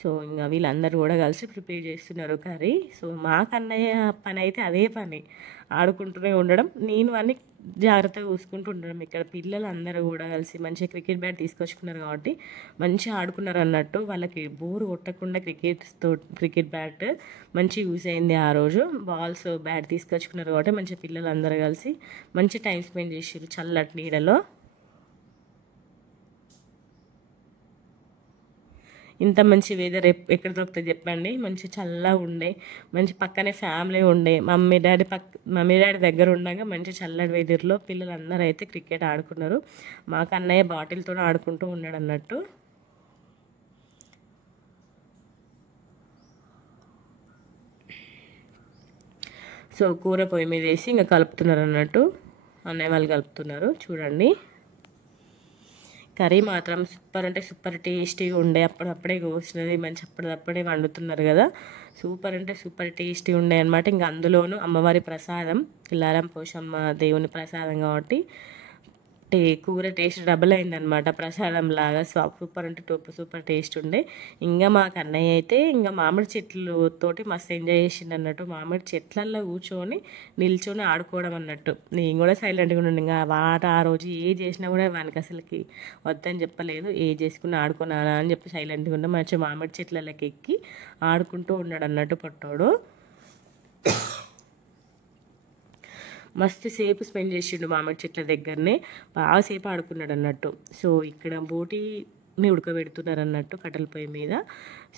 సో ఇంకా వీళ్ళందరూ కూడా కలిసి ప్రిపేర్ చేస్తున్నారు కర్రీ. సో మా కన్నయ్య పని అయితే అదే పని, ఆడుకుంటూనే ఉండడం, నేను అన్ని జాగ్రత్తగా చూసుకుంటూ ఉండడం. ఇక్కడ పిల్లలు అందరూ కూడా కలిసి మంచిగా క్రికెట్ బ్యాట్ తీసుకొచ్చుకున్నారు కాబట్టి మంచిగా ఆడుకున్నారు అన్నట్టు. వాళ్ళకి బోర్ కొట్టకుండా క్రికెట్ బ్యాట్ మంచి యూజ్ అయింది ఆ రోజు. బాల్స్ బ్యాట్ తీసుకొచ్చుకున్నారు కాబట్టి మంచిగా పిల్లలు అందరూ కలిసి మంచి టైం స్పెండ్ చేసారు చల్లటి నీడలో. ఇంత మంచి వెదర్ ఎక్కడ దొరుకుతుంది చెప్పండి. మంచి చల్లగా ఉండే, మంచి పక్కనే ఫ్యామిలీ ఉండే, మమ్మీ డాడీ దగ్గర ఉండగా మంచి చల్లటి వెదర్లో పిల్లలందరూ అయితే క్రికెట్ ఆడుకున్నారు. మా కన్నయ్య బాటిల్తో ఆడుకుంటూ ఉన్నాడు అన్నట్టు. సో కూర పొయ్యి మీద వేసి ఇంకా కలుపుతున్నారు అన్నట్టు, అన్నయ్య వాళ్ళు కలుపుతున్నారు చూడండి. కర్రీ మాత్రం సూపర్ అంటే సూపర్ టేస్టీగా ఉండే, అప్పుడప్పుడే కోసినది మంచి అప్పుడప్పుడే వండుతున్నారు కదా, సూపర్ అంటే సూపర్ టేస్టీ ఉండే అనమాట. ఇంకా అందులోనూ అమ్మవారి ప్రసాదం, ఇల్లారం పోషమ్మ దేవుని ప్రసాదం కాబట్టి కూర టేస్ట్ డబుల్ అయిందనమాట, ప్రసాదం లాగా. సూపర్ అంటే సూపర్ టేస్ట్ ఉండే. ఇంకా మా కన్నయ్య అయితే ఇంకా మామిడి చెట్లతోటి మస్తు ఎంజాయ్ చేసిండు అన్నట్టు. మామిడి చెట్లల్లో నిల్చొని ఆడుకోవడం అన్నట్టు. నేను కూడా సైలెంట్గా ఉండండి. ఇంకా ఆ రోజు ఏ చేసినా కూడా వానికి అసలుకి వద్దని చెప్పలేదు, ఏ చేసుకుని ఆడుకున్నానా అని చెప్పి సైలెంట్గా ఉండే. మంచిగా మామిడి చెట్లలోకి ఎక్కి ఆడుకుంటూ ఉన్నాడు అన్నట్టు పొట్టోడు. మస్తు సేపు స్పెండ్ చేసిండు మామిడి చెట్ల దగ్గరనే, బాగా సేపు ఆడుకున్నాడు అన్నట్టు. సో ఇక్కడ బోటిని ఉడకబెడుతున్నారు అన్నట్టు కట్టెల పొయ్యి మీద.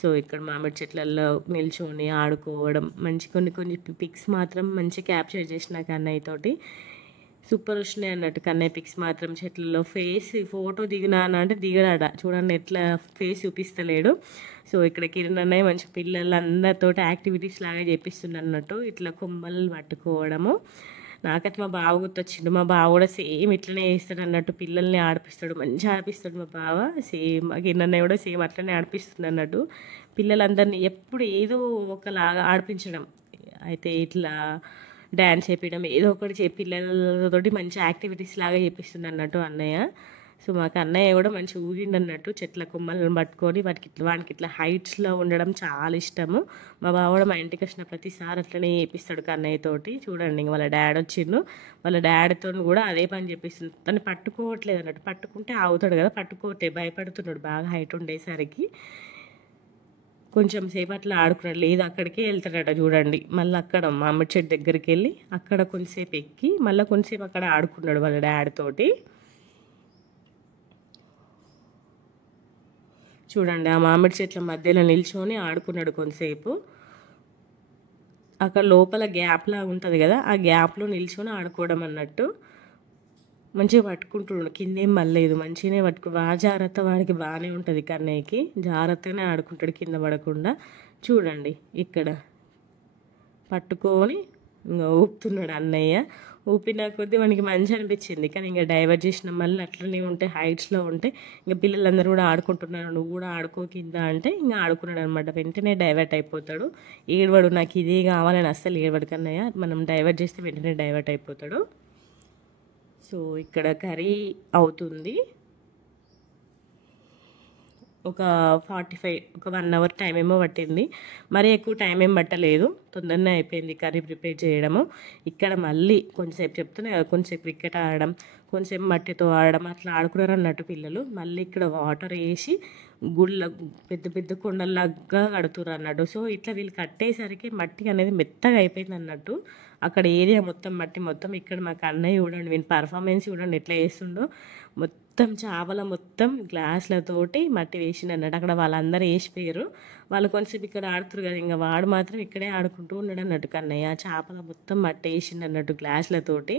సో ఇక్కడ మామిడి చెట్లలో నిల్చొని ఆడుకోవడం, మంచి కొన్ని పిక్స్ మాత్రం మంచి క్యాప్చర్ చేసిన కన్నయ్యతోటి సూపర్ వచ్చినాయి అన్నట్టు. కన్నయ్య పిక్స్ మాత్రం చెట్లలో ఫోటో దిగినా అంటే దిగడాడ, చూడండి ఎట్లా ఫేస్ చూపిస్తలేడు. సో ఇక్కడ కిరణ్ అన్నయ్య మంచి పిల్లలందరితో యాక్టివిటీస్ లాగా చేపిస్తున్నారు అన్నట్టు. ఇట్లా కొమ్మలు పట్టుకోవడము. నాకైతే మా బావ గుర్తొచ్చిండు. మా బావ కూడా సేమ్ ఇట్లనే చేస్తాడు అన్నట్టు, పిల్లల్ని ఆడిపిస్తాడు, మంచిగా ఆడిపిస్తాడు మా బావ. సేమ్ కిరణ్ కూడా సేమ్ అట్లనే ఆడిపిస్తుంది అన్నట్టు. పిల్లలందరినీ ఎప్పుడు ఏదో ఒకలాగా ఆడిపించడం, అయితే ఇట్లా డ్యాన్స్ చేపించడం ఏదో ఒకటి పిల్లలతోటి మంచి యాక్టివిటీస్ లాగా చేపిస్తుంది అన్నట్టు అన్నయ్య. సో మాకు అన్నయ్య కూడా మంచిగా ఊగిండు అన్నట్టు చెట్ల కొమ్మలను పట్టుకొని వానికి ఇట్లా హైట్స్లో ఉండడం చాలా ఇష్టము. మా బావ కూడా మా ఇంటికి వచ్చిన ప్రతిసారి అట్లనే చేపిస్తాడు అన్నయ్యతోటి. చూడండి ఇంక వాళ్ళ డాడీ వచ్చిండు, వాళ్ళ డాడీతో కూడా అదే పని చేపిస్తుంది. తను పట్టుకోవట్లేదు అన్నట్టు, పట్టుకుంటే ఆగుతాడు కదా, పట్టుకోవట్లే, భయపడుతున్నాడు బాగా హైట్ ఉండేసరికి. కొంచెం సేపు అట్లా ఆడుకున్నాడు, లేదు అక్కడికే వెళ్తాడట చూడండి. మళ్ళీ అక్కడ మామిడి చెట్టు దగ్గరికి వెళ్ళి అక్కడ కొంచెంసేపు ఎక్కి మళ్ళీ కొంచెంసేపు అక్కడ ఆడుకున్నాడు వాళ్ళ డాడీతోటి. చూడండి ఆ మామిడి చెట్ల మధ్యలో నిల్చొని ఆడుకున్నాడు కొంతసేపు. అక్కడ లోపల గ్యాప్లా ఉంటుంది కదా, ఆ గ్యాప్లో నిల్చొని ఆడుకోవడం అన్నట్టు. మంచిగా పట్టుకుంటున్నాడు, కిందేం మళ్ళలేదు, మంచిగానే బాగా జాగ్రత్త, వాడికి బాగానే ఉంటుంది కన్నయ్యకి, జాగ్రత్తగానే ఆడుకుంటాడు కింద పడకుండా. చూడండి ఇక్కడ పట్టుకొని ఇంకా ఊపుతున్నాడు అన్నయ్య. ఊపిన కొద్దీ మనకి మంచి అనిపించింది, కానీ ఇంకా డైవర్ట్ చేసిన మళ్ళీ అట్లనే ఉంటే హైట్స్లో ఉంటే ఇంకా పిల్లలందరూ కూడా ఆడుకుంటున్నారు, నువ్వు కూడా ఆడుకో కింద అంటే ఇంకా ఆడుకున్నాడు అనమాట. వెంటనే డైవర్ట్ అయిపోతాడు, ఏడవడు, నాకు ఇదే కావాలని అస్సలు ఏడవడు కన్నయ్య. మనం డైవర్ట్ చేస్తే వెంటనే డైవర్ట్ అయిపోతాడు. సో ఇక్కడ కర్రీ అవుతుంది. ఒక 1 అవర్ టైం ఏమో పట్టింది, మరీ ఎక్కువ టైం ఏం పట్టలేదు, తొందరనే అయిపోయింది కర్రీ ప్రిపేర్ చేయడము. ఇక్కడ మళ్ళీ కొంచెంసేపు చెప్తున్నా కదా, కొంచెంసేపు క్రికెట్ ఆడడం, కొంచెంసేపు మట్టితో ఆడడం, అట్లా ఆడుకున్నారు అన్నట్టు పిల్లలు. మళ్ళీ ఇక్కడ వాటర్ వేసి గుళ్ళ పెద్ద పెద్ద కొండలాగా కడుతున్నారు అన్నట్టు. సో ఇట్లా వీళ్ళు కట్టేసరికి మట్టి అనేది మెత్తగా అయిపోయింది అన్నట్టు. అక్కడ ఏరియా మొత్తం మట్టి మొత్తం. ఇక్కడ మాకు అన్నయ్య చూడండి, వీని పర్ఫార్మెన్స్ చూడండి ఎట్లా వేస్తుండో. మొత్తం చేపల మొత్తం గ్లాసులతోటి మట్టి వేసిండు అన్నట్టు. అక్కడ వాళ్ళందరూ వేసిపోయారు, వాళ్ళు కొంచెం ఇక్కడ ఆడుతురు కదా, ఇంకా వాడు మాత్రం ఇక్కడే ఆడుకుంటూ ఉన్నాడు అన్నట్టు కన్నయ్య. చేపల మొత్తం మట్టి వేసిండు అన్నట్టు గ్లాసులతోటి.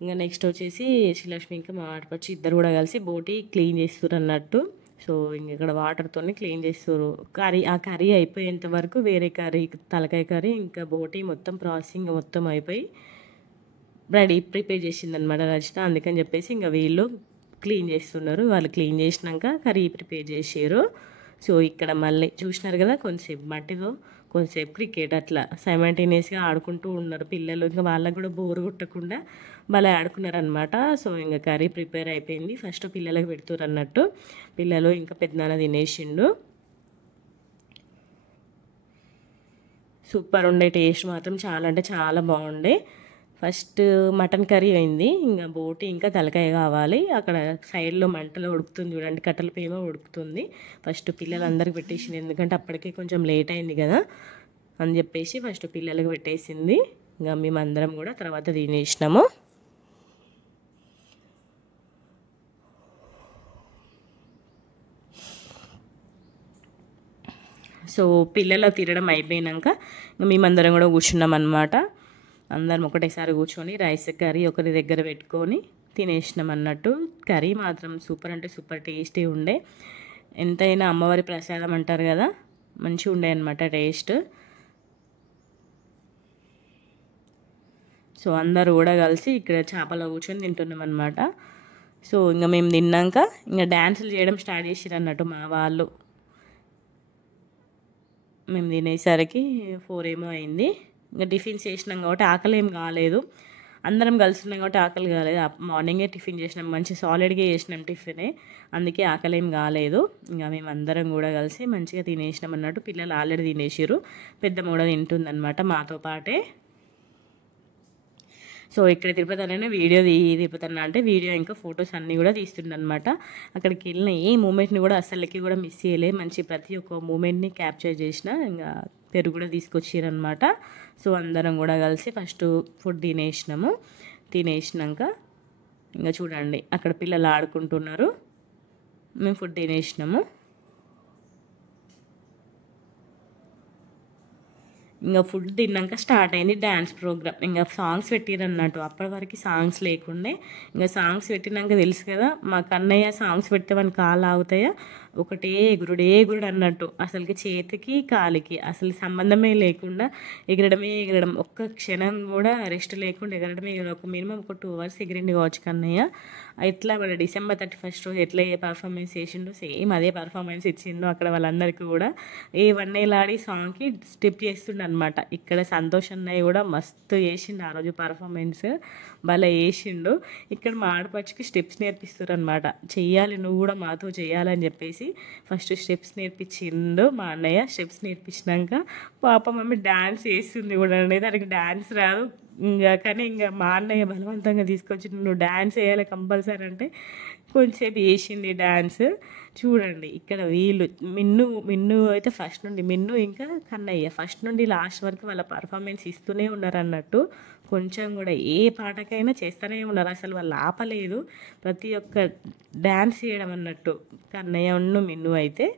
ఇంకా నెక్స్ట్ వచ్చేసి శ్రీలక్ష్మి ఇంకా మా ఆడపచ్చి ఇద్దరు కూడా కలిసి బోటి క్లీన్ చేస్తారు అన్నట్టు. సో ఇంక ఇక్కడ వాటర్తో క్లీన్ చేస్తారు. ఆ కర్రీ అయిపోయేంత వరకు వేరే కర్రీ, తలకాయ కర్రీ ఇంకా బోటి మొత్తం ప్రాసెసింగ్ మొత్తం అయిపోయి ప్రిపేర్ చేసిందనమాట రచిత. అందుకని చెప్పేసి ఇంకా వీళ్ళు క్లీన్ చేస్తున్నారు. వాళ్ళు క్లీన్ చేసినాక కర్రీ ప్రిపేర్ చేసారు. సో ఇక్కడ మళ్ళీ చూసినారు కదా, కొంచెంసేపు మట్టిలో కొంచెంసేపు క్రికెట్ అట్లా సైమల్టేనియస్గా ఆడుకుంటూ ఉన్నారు పిల్లలు. ఇంకా వాళ్ళకు కూడా బోర్ కొట్టకుండా భలే ఆడుకున్నారు అనమాట. సో ఇంకా కర్రీ ప్రిపేర్ అయిపోయింది, ఫస్ట్ పిల్లలకు పెడుతున్నారు అన్నట్టు. పిల్లలు ఇంకా పెద్దనాన్న తినేసిండు. సూపర్ ఉండే, టేస్ట్ మాత్రం చాలా అంటే చాలా బాగుండే. ఫస్ట్ మటన్ కర్రీ అయింది, ఇంకా బోటి ఇంకా తలకాయ కావాలి. అక్కడ సైడ్లో మంటలో ఉడుకుతుంది చూడండి, కట్టెల పేమ ఉడుకుతుంది. ఫస్ట్ పిల్లలందరికి పెట్టేసింది, ఎందుకంటే అప్పటికే కొంచెం లేట్ అయింది కదా అని చెప్పేసి ఫస్ట్ పిల్లలకు పెట్టేసింది. ఇంకా మేమందరం కూడా తర్వాత తినేసినాము. సో పిల్లలు తినడం అయిపోయినాక మేమందరం కూడా కూర్చున్నాం అనమాట. అందరం ఒకటేసారి కూర్చొని రైస్ కర్రీ ఒకరి దగ్గర పెట్టుకొని తినేసినాం అన్నట్టు. కర్రీ మాత్రం సూపర్ అంటే సూపర్ టేస్టీ ఉండే. ఎంతైనా అమ్మవారి ప్రసాదం అంటారు కదా, మంచిగా ఉండే అనమాట టేస్ట్. సో అందరూ కూడా కలిసి ఇక్కడ చేపలో కూర్చొని తింటున్నాం అనమాట. సో ఇంకా మేము తిన్నాక ఇంకా డ్యాన్సులు చేయడం స్టార్ట్ చేసారు అన్నట్టు మా వాళ్ళు. మేము తినేసరికి 4 ఏమో అయింది. ఇంకా టిఫిన్స్ చేసినాం కాబట్టి ఆకలి ఏం కాలేదు, అందరం కలుస్తున్నాం కాబట్టి ఆకలి కాలేదు. మార్నింగే టిఫిన్ చేసినాం, మంచి సాలిడ్గా చేసినాం టిఫినే, అందుకే ఆకలి ఏం కాలేదు. ఇంకా మేము అందరం కూడా కలిసి మంచిగా తినేసినాం అన్నట్టు. పిల్లలు ఆల్రెడీ తినేసారు, పెద్దమ్మ కూడా తింటుందన్నమాట మాతో పాటే. సో ఇక్కడ తిరుపతి అనే తిరుపతి అంటే వీడియో ఇంకా ఫొటోస్ అన్నీ కూడా తీస్తుండనమాట. అక్కడికి వెళ్ళిన ఏ మూమెంట్ని కూడా అసలుకి కూడా మిస్ చేయలే, మంచి ప్రతి ఒక్క మూమెంట్ని క్యాప్చర్ చేసిన. ఇంకా పెరుగు కూడా తీసుకొచ్చారనమాట. సో అందరం కూడా కలిసి ఫస్ట్ ఫుడ్ తినేసినాము. తినేసినాక ఇంకా చూడండి అక్కడ పిల్లలు ఆడుకుంటున్నారు, మేము ఫుడ్ తినేసినాము. ఇంకా ఫుడ్ తిన్నాక స్టార్ట్ అయింది డ్యాన్స్ ప్రోగ్రామ్. ఇంకా సాంగ్స్ పెట్టిరు అన్నట్టు, అప్పటి వరకు సాంగ్స్ లేకుండే. ఇంకా సాంగ్స్ పెట్టినాక తెలుసు కదా, మా కన్నయ్య సాంగ్స్ పెడితే మన కాళ్ళు ఆగుతాయా, ఒకటే ఎగురుడు అన్నట్టు, అసలుకి చేతికి కాలికి అసలు సంబంధమే లేకుండా ఎగరడం, ఒక్క క్షణం కూడా రెస్ట్ లేకుండా ఎగరడమే ఎగరడం. ఒక మినిమం ఒక 2 hours ఎగిరిండి కావచ్చు కన్నయ్య. ఇట్లా మన December 31st రోజు ఎట్లా ఏ పర్ఫార్మెన్స్ చేసిండో సేమ్ అదే పర్ఫార్మెన్స్ ఇచ్చిండు అక్కడ వాళ్ళందరికీ కూడా. ఏ వన్నేలాడి సాంగ్కి స్టెప్ చేస్తుండ అనమాట. ఇక్కడ సంతోష్ అన్నయ్య కూడా మస్తు చేసిండు ఆ రోజు పర్ఫార్మెన్స్, భలే చేసిండు. ఇక్కడ మా ఆడపడుచుకి స్టెప్స్ నేర్పిస్తారు అనమాట. చెయ్యాలి నువ్వు కూడా మాతో చెయ్యాలని చెప్పేసి ఫస్ట్ స్టెప్స్ నేర్పించిండు మా అన్నయ్య. స్టెప్స్ నేర్పించినాక పాప మమ్మీ డ్యాన్స్ చేస్తుంది కూడా, అనేది దానికి డ్యాన్స్ రాదు కానీ మా అన్నయ్య బలవంతంగా తీసుకొచ్చి నువ్వు డ్యాన్స్ వేయాలి కంపల్సరీ అంటే కొంచెంసేపు వేసింది డ్యాన్స్. చూడండి ఇక్కడ వీళ్ళు మిన్ను అయితే ఫస్ట్ నుండి, మిన్ను ఇంకా కన్నయ్య ఫస్ట్ నుండి లాస్ట్ వరకు వాళ్ళ పర్ఫార్మెన్స్ ఇస్తూనే ఉన్నారు అన్నట్టు. కొంచెం కూడా ఏ పాటకైనా చేస్తూనే ఉన్నారు, అసలు వాళ్ళు ఆపలేదు. ప్రతి ఒక్క డ్యాన్స్ చేయడం అన్నట్టు కన్నయ్య మిన్ను అయితే.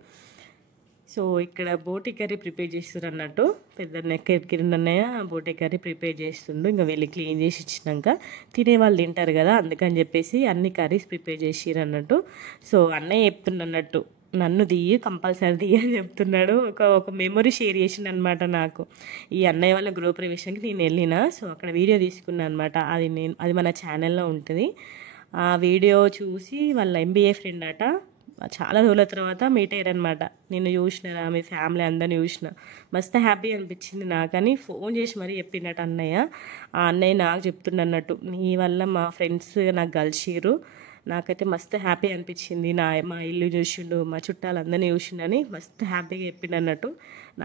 సో ఇక్కడ బోటి కర్రీ ప్రిపేర్ చేస్తారు అన్నట్టు. పెద్ద కిరణ్ అన్నయ్య బోటి కర్రీ ప్రిపేర్ చేస్తుండు. ఇంకా వెళ్ళి క్లీన్ చేసి ఇచ్చినాక తినే వాళ్ళు తింటారు కదా, అందుకని చెప్పేసి అన్ని కర్రీస్ ప్రిపేర్ చేసిరు అన్నట్టు. సో అన్నయ్య చెప్తుండ అన్నట్టు, నన్ను కంపల్సరీ అని చెప్తున్నాడు. ఒక మెమొరీ షేర్ చేసిండు అనమాట నాకు. ఈ అన్నయ్య వాళ్ళ గృహ ప్రవేశానికి నేను వెళ్ళిన, సో అక్కడ వీడియో తీసుకున్నాను అనమాట. అది మన ఛానల్లో ఉంటుంది. ఆ వీడియో చూసి వాళ్ళ MBA ఫ్రెండ్ అట, చాలా రోజుల తర్వాత మీట్ అయ్యారనమాట. నేను చూసిన, మీ ఫ్యామిలీ అందరిని చూసిన, మస్తు హ్యాపీ అనిపించింది నాకని ఫోన్ చేసి మరీ చెప్పిండట అన్నయ్య. ఆ అన్నయ్య నాకు చెప్తుండ అన్నట్టు, నీ వల్ల మా ఫ్రెండ్స్ నాకు కలిసిరు, నాకైతే మస్తు హ్యాపీ అనిపించింది, మా ఇల్లు చూసిండు, మా చుట్టాలందరినీ చూసిండని మస్తు హ్యాపీగా చెప్పిండు అన్నట్టు.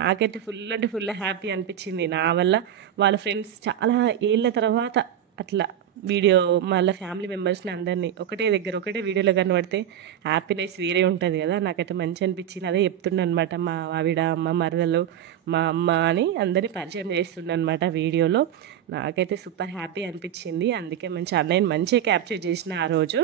నాకైతే ఫుల్ అంటే ఫుల్ హ్యాపీ అనిపించింది. నా వల్ల వాళ్ళ ఫ్రెండ్స్ చాలా ఏళ్ళ తర్వాత అట్లా వీడియో మళ్ళీ ఫ్యామిలీ మెంబర్స్ని అందరినీ ఒకటే వీడియోలో కనబడితే హ్యాపీనెస్ వేరే ఉంటుంది కదా. నాకైతే మంచి అనిపించింది. అదే చెప్తుండే అనమాట, మా ఆవిడ, అమ్మ, మరదలు, మా అమ్మ అని అందరినీ పరిచయం చేస్తుండే అనమాట వీడియోలో. నాకైతే సూపర్ హ్యాపీ అనిపించింది. అందుకే మంచి అన్నయ్యని మంచిగా క్యాప్చర్ చేసిన ఆ రోజు.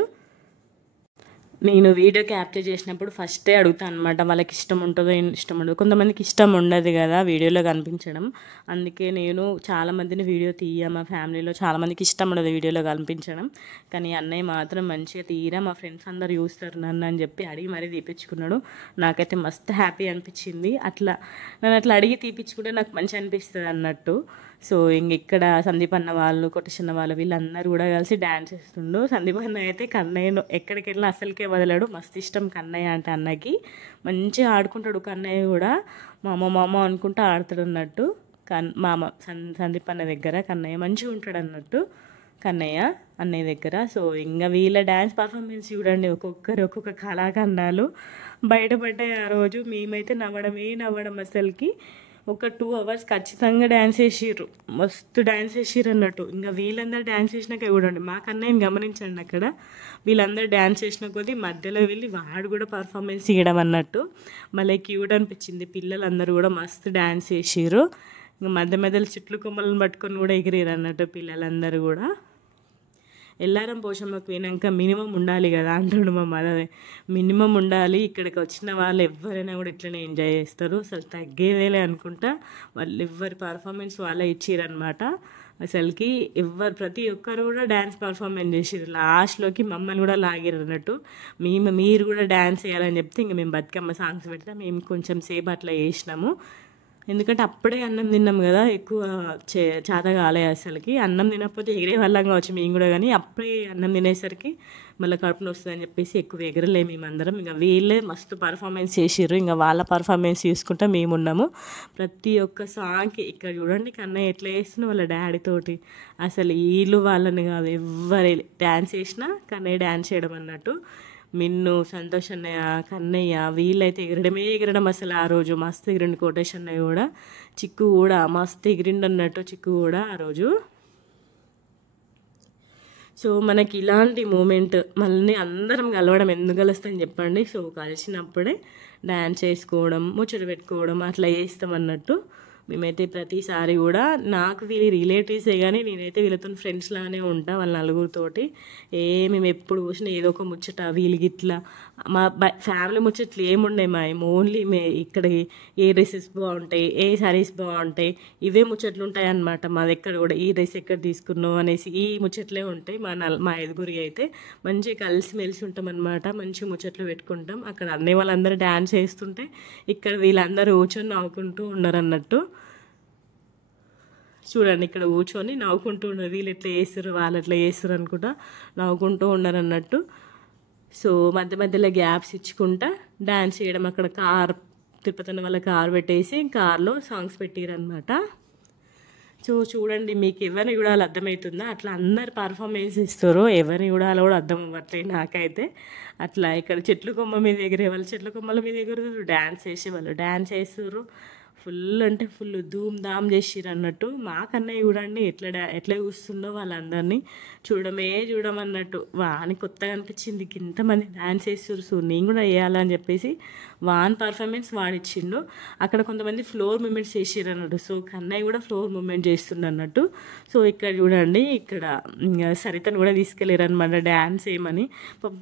నేను వీడియో క్యాప్చర్ చేసినప్పుడు ఫస్టే అడుగుతాను అనమాట, వాళ్ళకి ఇష్టం ఉంటుందో ఇష్టం ఉండదు. కొంతమందికి ఇష్టం ఉండదు కదా వీడియోలో కనిపించడం. అందుకే నేను చాలామందిని వీడియో మా ఫ్యామిలీలో చాలామందికి ఇష్టం ఉండదు వీడియోలో కనిపించడం. కానీ అన్నయ్య మాత్రం మంచిగా తీరా మా ఫ్రెండ్స్ అందరు చూస్తారు నన్ను అని చెప్పి అడిగి మరీ తీపించుకున్నాడు. నాకైతే మస్తు హ్యాపీ అనిపించింది. నన్ను అట్లా అడిగి తీపించుకుంటే నాకు మంచి అనిపిస్తుంది అన్నట్టు. సో ఇక్కడ సందీప్ అన్న వాళ్ళు, కొట్టేసిన వాళ్ళు, వీళ్ళందరూ కూడా కలిసి డ్యాన్స్ చేస్తుండు. సందీప్ అన్న అయితే కన్నయ్యను ఎక్కడికి వెళ్ళినా అసలుకే వదలాడు. మస్తు ఇష్టం కన్నయ్య అంటే అన్నకి. మంచిగా ఆడుకుంటాడు కన్నయ్య కూడా, మామ అనుకుంటూ ఆడుతాడు అన్నట్టు. సందీప్ అన్న దగ్గర కన్నయ్య మంచిగా ఉంటాడు అన్నట్టు, అన్నయ్య దగ్గర. సో ఇంకా వీళ్ళ డ్యాన్స్ పర్ఫార్మెన్స్ చూడండి, ఒక్కొక్క కళాఖండాలు బయటపడ్డాయి ఆ రోజు. మేమైతే నవ్వడం అసలుకి. ఒక 2 hours ఖచ్చితంగా డ్యాన్స్ చేసిర్రు, మస్తు డ్యాన్స్ చేసిర్రు అన్నట్టు. ఇంకా వీళ్ళందరూ డ్యాన్స్ చేసినాక చూడండి, మా కన్నయ్యని గమనించండి అక్కడ. వీళ్ళందరూ డ్యాన్స్ చేసిన కొద్దీ మధ్యలో వెళ్ళి వాడు కూడా పర్ఫార్మెన్స్ చేయడం అన్నట్టు. మళ్ళీ క్యూట్ అనిపించింది. పిల్లలందరూ కూడా మస్తు డ్యాన్స్ చేసిర్రు. ఇంకా మధ్యలో చెట్లు కొమ్మలను పట్టుకొని కూడా ఎగిరారు అన్నట్టు పిల్లలందరూ కూడా. ఎల్లారం పోషమ్మకు పోయినాక మినిమం ఉండాలి కదా అంటాడు మా మదర్. మినిమం ఉండాలి. ఇక్కడికి వచ్చిన వాళ్ళు ఎవరైనా కూడా ఇట్లనే ఎంజాయ్ చేస్తారు, అసలు తగ్గేదేలే అనుకుంటా. వాళ్ళు ఎవరి పర్ఫార్మెన్స్ వాళ్ళే ఇచ్చిరనమాట. అసలుకి ప్రతి ఒక్కరు కూడా డ్యాన్స్ పర్ఫార్మెన్స్ చేసిరు. లాస్ట్లోకి మమ్మల్ని కూడా లాగిరు అన్నట్టు. మీరు కూడా డ్యాన్స్ చేయాలని చెప్తే ఇంక మేము బతుకమ్మ సాంగ్స్ పెడితే మేము కొంచెం సేపు అట్లా చేసినాము. ఎందుకంటే అప్పుడే అన్నం తిన్నాం కదా, ఎక్కువ చేత కాలే అసలుకి. అన్నం తినకపోతే ఎగిరే వాళ్ళం కావచ్చు మేము కూడా, కానీ అప్పుడే అన్నం తినేసరికి మళ్ళీ కడుపున వస్తుందని చెప్పేసి ఎక్కువ ఎగరలే మేమందరం. ఇంకా వీళ్ళే మస్తు పర్ఫార్మెన్స్ చేసిర్రు. ఇంకా వాళ్ళ పర్ఫార్మెన్స్ చూసుకుంటా మేమున్నాము. ప్రతి ఒక్క సాంగ్కి ఇక్కడ చూడండి కన్నయ్య ఎట్లా చేస్తున్నా వాళ్ళ డాడీతోటి. అసలు వీళ్ళు వాళ్ళని కాదు, ఎవరు డ్యాన్స్ చేసినా కన్నయ్య డ్యాన్స్ చేయడం అన్నట్టు. మిన్ను, సంతోష్ అన్నయ్య, కన్నయ్య వీళ్ళైతే ఎగరడం అసలు ఆ రోజు మస్తు ఎగిరిండు. కోటేష్ అన్నయ్య కూడా, చిక్కు కూడా మస్తు ఎగిరిండు అన్నట్టు, చిక్కు కూడా ఆ రోజు. సో మనకి ఇలాంటి మూమెంట్ మళ్ళీ అందరం కలవడం ఎందుకు కలుస్తామని చెప్పండి. సో కలిసినప్పుడే డ్యాన్స్ చేసుకోవడం, ముచ్చట పెట్టుకోవడం అట్లా చేస్తాం అన్నట్టు. మేమైతే ప్రతిసారి కూడా నాకు వీళ్ళ రిలేటివ్సే కానీ నేనైతే వీళ్ళతో ఫ్రెండ్స్ లాగానే ఉంటా వాళ్ళ నలుగురితోటి. మేము ఎప్పుడు చూసినా ఏదో ఒక ముచ్చట వీళ్ళు గిట్లా మా ఫ్యామిలీ ముచ్చట్లు ఏముండే ఓన్లీ ఇక్కడ ఏ డ్రెస్సెస్ బాగుంటాయి, ఏ శారీస్ బాగుంటాయి, ఇవే ముచ్చట్లు ఉంటాయి అన్నమాట. మా దగ్గర కూడా ఈ డ్రెస్ ఎక్కడ తీసుకున్నావు అనేసి ఈ ముచ్చట్లే ఉంటాయి. మా ఐదుగురి అయితే మంచిగా కలిసిమెలిసి ఉంటాం అనమాట. మంచి ముచ్చట్లు పెట్టుకుంటాం. అక్కడ అన్నయ్య వాళ్ళందరూ డ్యాన్స్ చేస్తుంటే ఇక్కడ వీళ్ళందరూ కూర్చొని నవ్వుకుంటూ ఉన్నారు అన్నట్టు. చూడండి ఇక్కడ కూర్చొని నవ్వుకుంటూ ఉన్నారు. వీళ్ళు ఎట్లా చేస్తారు వాళ్ళు ఎట్లా చేస్తారు అనుకుంటా నవ్వుకుంటూ ఉన్నారు అన్నట్టు. సో మధ్య మధ్యలో గ్యాప్స్ ఇచ్చుకుంటా డ్యాన్స్ చేయడం. అక్కడ తిరుపతి వాళ్ళ కార్ పెట్టేసి కార్లో సాంగ్స్ పెట్టారనమాట. సో చూడండి మీకు ఎవరిని కూడా అలా అర్థమవుతుందా, అట్లా అందరు పర్ఫార్మెన్స్ ఇస్తారు. ఎవరిని కూడా అలా కూడా అర్థం అవ్వట్లేదు నాకైతే. అట్లా ఇక్కడ చెట్ల కొమ్మ మీద ఎగిరేవాళ్ళు చెట్ల కొమ్మల మీద ఎగురుతారు, డ్యాన్స్ వేసేవాళ్ళు డ్యాన్స్ వేస్తారు. ఫుల్ అంటే ఫుల్ ధూమ్ ధామ్ చేసిర్రు అన్నట్టు. మా కన్నయ్య చూడండి ఎట్లా చూస్తుందో వాళ్ళందరినీ చూడమన్నట్టు. వాని కొత్తగా అనిపించింది ఇంతమంది డ్యాన్స్ వేస్తారు, సో నేను కూడా వేయాలని చెప్పేసి వాన్ పర్ఫార్మెన్స్ వాడిచ్చిండు. అక్కడ కొంతమంది ఫ్లోర్ మూమెంట్స్ చేసిర్రు అన్నట్టు. సో కన్నయ్య కూడా ఫ్లోర్ మూమెంట్ చేస్తుండ అన్నట్టు. సో ఇక్కడ చూడండి ఇక్కడ సరితను కూడా తీసుకెళ్ళారు అనమాట డ్యాన్స్ ఏమని.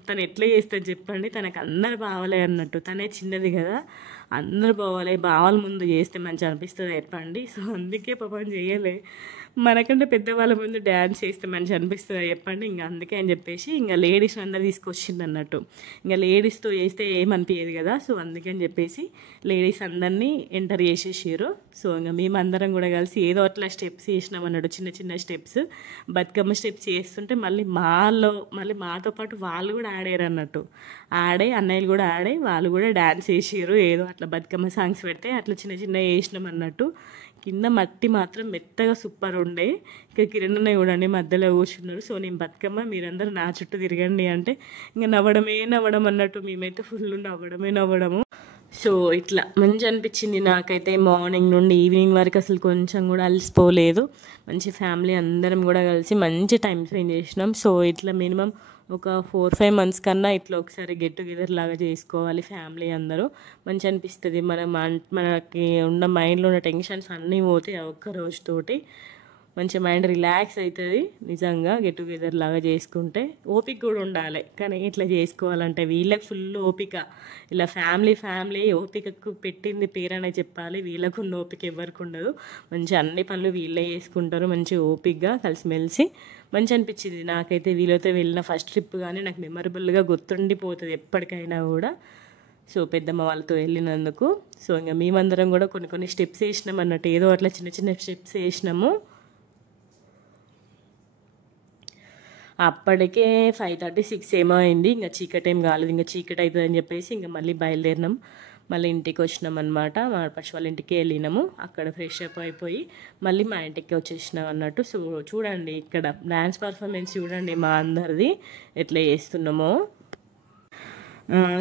తను ఎట్లా చేస్తుంది చెప్పండి, తనకు అందరు బావలే అన్నట్టు. తనే చిన్నది కదా, అందరు బావాలి బావాల ముందు చేస్తే మంచిగా అనిపిస్తుంది చెప్పండి. సో అందుకే పాపం చేయలే, మనకంటే పెద్దవాళ్ళ ముందు డ్యాన్స్ చేస్తే మంచిగా అనిపిస్తుంది చెప్పండి. ఇంకా అందుకే అని చెప్పేసి ఇంకా లేడీస్ అందరు తీసుకొచ్చింది అన్నట్టు. ఇంకా లేడీస్తో చేస్తే ఏమనిపించేది కదా, సో అందుకని చెప్పేసి లేడీస్ అందరినీ ఎంటర్ చేసేసారు. సో ఇంకా మేమందరం కూడా కలిసి ఏదో అట్లా స్టెప్స్ చేసినాం అన్నట్టు, చిన్న చిన్న స్టెప్స్. బతుకమ్మ స్టెప్స్ చేస్తుంటే మళ్ళీ మాతో పాటు వాళ్ళు కూడా ఆడారు అన్నట్టు. అన్నయ్యలు కూడా వాళ్ళు కూడా డ్యాన్స్ చేసారు. ఏదో అట్లా బతుకమ్మ సాంగ్స్ పెడితే అట్లా చిన్న చిన్న వేసినాం అన్నట్టు. కింద మట్టి మాత్రం మెత్తగా సూపర్ ఉండే. ఇక్కడ కిరణ్ చూడండి మధ్యలో కూర్చున్నారు. సో నేను బతుకమ్మ మీరందరూ నా చుట్టూ తిరగండి అంటే ఇంకా నవ్వడం అన్నట్టు. మేమైతే ఫుల్ నవ్వడము. సో ఇట్లా మంచి అనిపించింది నాకైతే. మార్నింగ్ నుండి ఈవినింగ్ వరకు అసలు కొంచెం కూడా అలసిపోలేదు. మంచి ఫ్యామిలీ అందరం కూడా కలిసి మంచి టైం స్పెండ్ చేసినాం. సో ఇట్లా మినిమం ఒక 4-5 మంత్స్ కన్నా ఇట్లా ఒకసారి గెట్ టుగెదర్ లాగా చేసుకోవాలి ఫ్యామిలీ అందరూ. మంచి అనిపిస్తుంది. మనకి ఉన్న మైండ్లో ఉన్న టెన్షన్స్ అన్నీ పోతాయి ఆ ఒక్క రోజుతోటి. మంచి మైండ్ రిలాక్స్ అవుతుంది నిజంగా గెట్ టుగెదర్ లాగా చేసుకుంటే. ఓపిక కూడా ఉండాలి కానీ ఇట్లా చేసుకోవాలంటే. వీళ్ళకి ఫుల్ ఓపిక. ఇలా ఫ్యామిలీ ఓపికకు పెట్టింది పేరనే చెప్పాలి. వీళ్ళకు ఉన్న ఓపిక ఎవరికి ఉండదు. మంచి అన్ని పనులు వీళ్ళే చేసుకుంటారు మంచి ఓపికగా కలిసిమెలిసి. మంచి అనిపించింది నాకైతే. వీళ్ళతో వెళ్ళిన ఫస్ట్ ట్రిప్ కానీ నాకు మెమరబుల్గా గుర్తుండిపోతుంది ఎప్పటికైనా కూడా. సో పెద్దమ్మ వాళ్ళతో వెళ్ళినందుకు. సో ఇంకా మేమందరం కూడా కొన్ని స్టెప్స్ వేసినాం అన్నట్టు. ఏదో అట్లా చిన్న చిన్న స్టెప్స్ వేసినాము. అప్పటికే 5:30-6 ఏమో అయింది. ఇంకా చీకటి ఏం కాలేదు. ఇంకా చీకటి అవుతుంది అని చెప్పేసి ఇంకా మళ్ళీ బయలుదేరినాం. మళ్ళీ ఇంటికి వచ్చినాం అనమాట. మా పశు వాళ్ళ ఇంటికి వెళ్ళినాము. అక్కడ ఫ్రెష్ అప్ అయిపోయి మళ్ళీ మా ఇంటికి వచ్చేసినాం అన్నట్టు. సో చూడండి ఇక్కడ డ్యాన్స్ పర్ఫార్మెన్స్ చూడండి మా అందరిది ఎట్లా చేస్తున్నామో.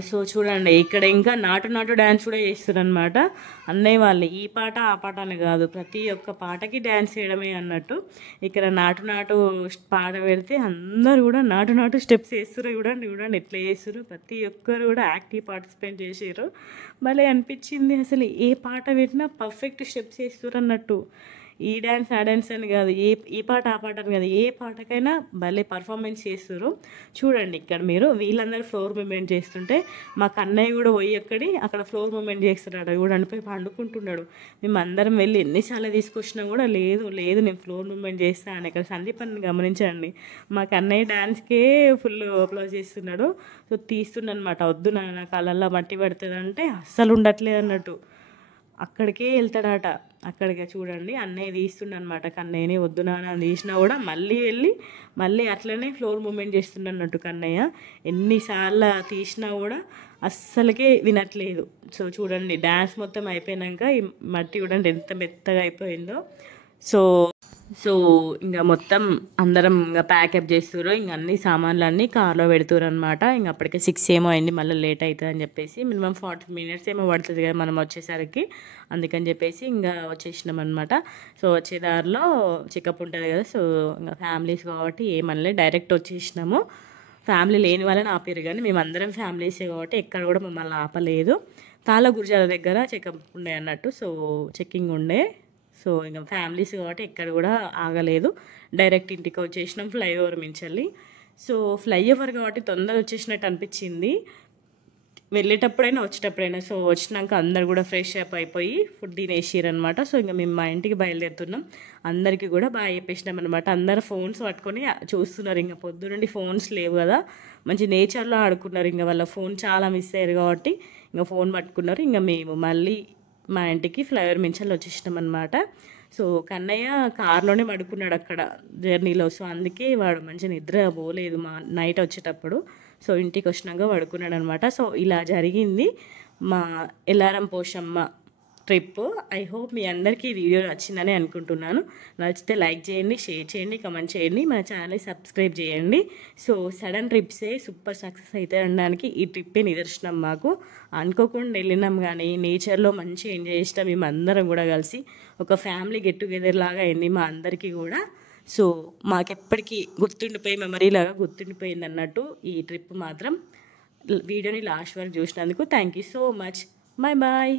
సో చూడండి ఇక్కడ ఇంకా నాటు డ్యాన్స్ కూడా చేస్తారు అనమాట అన్నయ్య వాళ్ళు. ఈ పాట ఆ పాట అని కాదు, ప్రతి ఒక్క పాటకి డ్యాన్స్ చేయడమే అన్నట్టు. ఇక్కడ నాటు పాట పెడితే అందరు కూడా నాటు స్టెప్స్ వేస్తారు. చూడండి ఎట్లా చేస్తారు. ప్రతి ఒక్కరు కూడా యాక్టివ్ పార్టిసిపేట్ చేసారు. భలే అనిపించింది. అసలు ఏ పాట పెట్టినా పర్ఫెక్ట్ స్టెప్స్ వేస్తారు అన్నట్టు. ఈ డ్యాన్స్ ఆ డ్యాన్స్ అని కాదు, ఈ పాట ఆ పాట అని కాదు, ఏ పాటకైనా భలే పర్ఫార్మెన్స్ చేస్తారు. చూడండి ఇక్కడ మీరు వీళ్ళందరూ ఫ్లోర్ మూమెంట్ చేస్తుంటే మా కన్నయ్య కూడా పోయి అక్కడ ఫ్లోర్ మూమెంట్ చేస్తున్నాడు. కూడా అనిపోయి పండుకుంటున్నాడు. మేము అందరం వెళ్ళి ఎన్నిసార్లు తీసుకొచ్చినా కూడా లేదు నేను ఫ్లోర్ మూమెంట్ చేస్తాను. ఇక్కడ సందీపని గమనించండి, మా కన్నయ్య డ్యాన్స్కే ఫుల్ అప్లాజ్ చేస్తున్నాడు. సో తీస్తుండనమాట. వద్దు నా కళ్ళల్లో మట్టి పడుతుంది అంటే అస్సలు ఉండట్లేదు అన్నట్టు. అక్కడికే వెళ్తాడట. అక్కడికే చూడండి అన్నయ్య తీస్తుండనమాట. కన్నయ్యని వద్దు నాన్న తీసినా కూడా మళ్ళీ అట్లనే ఫ్లోర్ మూమెంట్ చేస్తుండన్నట్టు కన్నయ్య. ఎన్నిసార్లు తీసినా కూడా అస్సలకే వినట్లేదు. సో చూడండి డ్యాన్స్ మొత్తం అయిపోయినాక ఈ మట్టి చూడండి ఎంత మెత్తగా అయిపోయిందో. సో ఇంకా మొత్తం అందరం ఇంకా ప్యాకప్ చేస్తారు. ఇంక అన్ని సామాన్లు అన్నీ కార్లో పెడుతురు అనమాట. ఇంక అప్పటికే 6 ఏమో అయింది. మళ్ళీ లేట్ అవుతుంది అని చెప్పేసి మినిమం 40 minutes ఏమో పడుతుంది కదా మనం వచ్చేసరికి. అందుకని చెప్పేసి ఇంకా వచ్చేసినాం అనమాట. సో వచ్చే దారిలో చెకప్ ఉంటుంది కదా. సో ఇంకా ఫ్యామిలీస్ కాబట్టి ఏమనలే డైరెక్ట్ వచ్చేసినాము. ఫ్యామిలీ లేని వాళ్ళని ఆపారు కానీ మేమందరం ఫ్యామిలీసే కాబట్టి ఎక్కడ కూడా మమ్మల్ని ఆపలేదు. తాళ్ళ గురిజాల దగ్గర చెకప్ ఉండే అన్నట్టు. సో చెక్కింగ్ ఉండే. సో ఇంకా ఫ్యామిలీస్ కాబట్టి ఎక్కడ కూడా ఆగలేదు, డైరెక్ట్ ఇంటికి వచ్చేసినాం ఫ్లైఓవర్ మించెల్లి. సో ఫ్లైఓవర్ కాబట్టి తొందర వచ్చేసినట్టు అనిపించింది వెళ్ళేటప్పుడైనా వచ్చేటప్పుడైనా. సో వచ్చినాక అందరు కూడా ఫ్రెష్ అప్ అయిపోయి ఫుడ్ తినేసిరనమాట. సో ఇంకా మేము మా ఇంటికి బయలుదేరుతున్నాం. అందరికీ కూడా బాగా చెప్పేసినాం అనమాట. అందరు ఫోన్స్ పట్టుకొని చూస్తున్నారు, ఇంకా పొద్దు నుండి ఫోన్స్ లేవు కదా, మంచి నేచర్లో ఆడుకున్నారు. ఇంకా వాళ్ళ ఫోన్ చాలా మిస్ అయ్యారు కాబట్టి ఇంకా ఫోన్ పట్టుకున్నారు. ఇంకా మేము మళ్ళీ మా ఇంటికి ఫ్లైఓవర్ మించాలి వచ్చేసినాం అనమాట. సో కన్నయ్య కార్లోనే పడుకున్నాడు అక్కడ జర్నీలో. సో అందుకే వాడు మంచి నిద్ర పోలేదు మా నైట్ వచ్చేటప్పుడు. సో ఇంటికి వచ్చినాక పడుకున్నాడు అనమాట. సో ఇలా జరిగింది మా ఎల్లారం పోషమ్మ ట్రిప్. ఐ హోప్ మీ అందరికీ ఈ వీడియో నచ్చిందని అనుకుంటున్నాను. నచ్చితే లైక్ చేయండి, షేర్ చేయండి, కమెంట్ చేయండి, మన ఛానల్ని సబ్స్క్రైబ్ చేయండి. సో సడన్ ట్రిప్సే సూపర్ సక్సెస్ అయితే అనడానికి ఈ ట్రిప్పే నిదర్శనం. మాకు అనుకోకుండా వెళ్ళినాం కానీ నేచర్లో మంచి ఎంజాయ్ చేసినాం మేము అందరం కూడా కలిసి. ఒక ఫ్యామిలీ గెట్ టుగెదర్ లాగా అయింది మా అందరికీ కూడా. సో మాకెప్పటికీ గుర్తుండిపోయి మెమరీ లాగా గుర్తుండిపోయింది అన్నట్టు ఈ ట్రిప్ మాత్రం. వీడియోని లాస్ట్ వరకు చూసినందుకు thank you so much. Bye bye.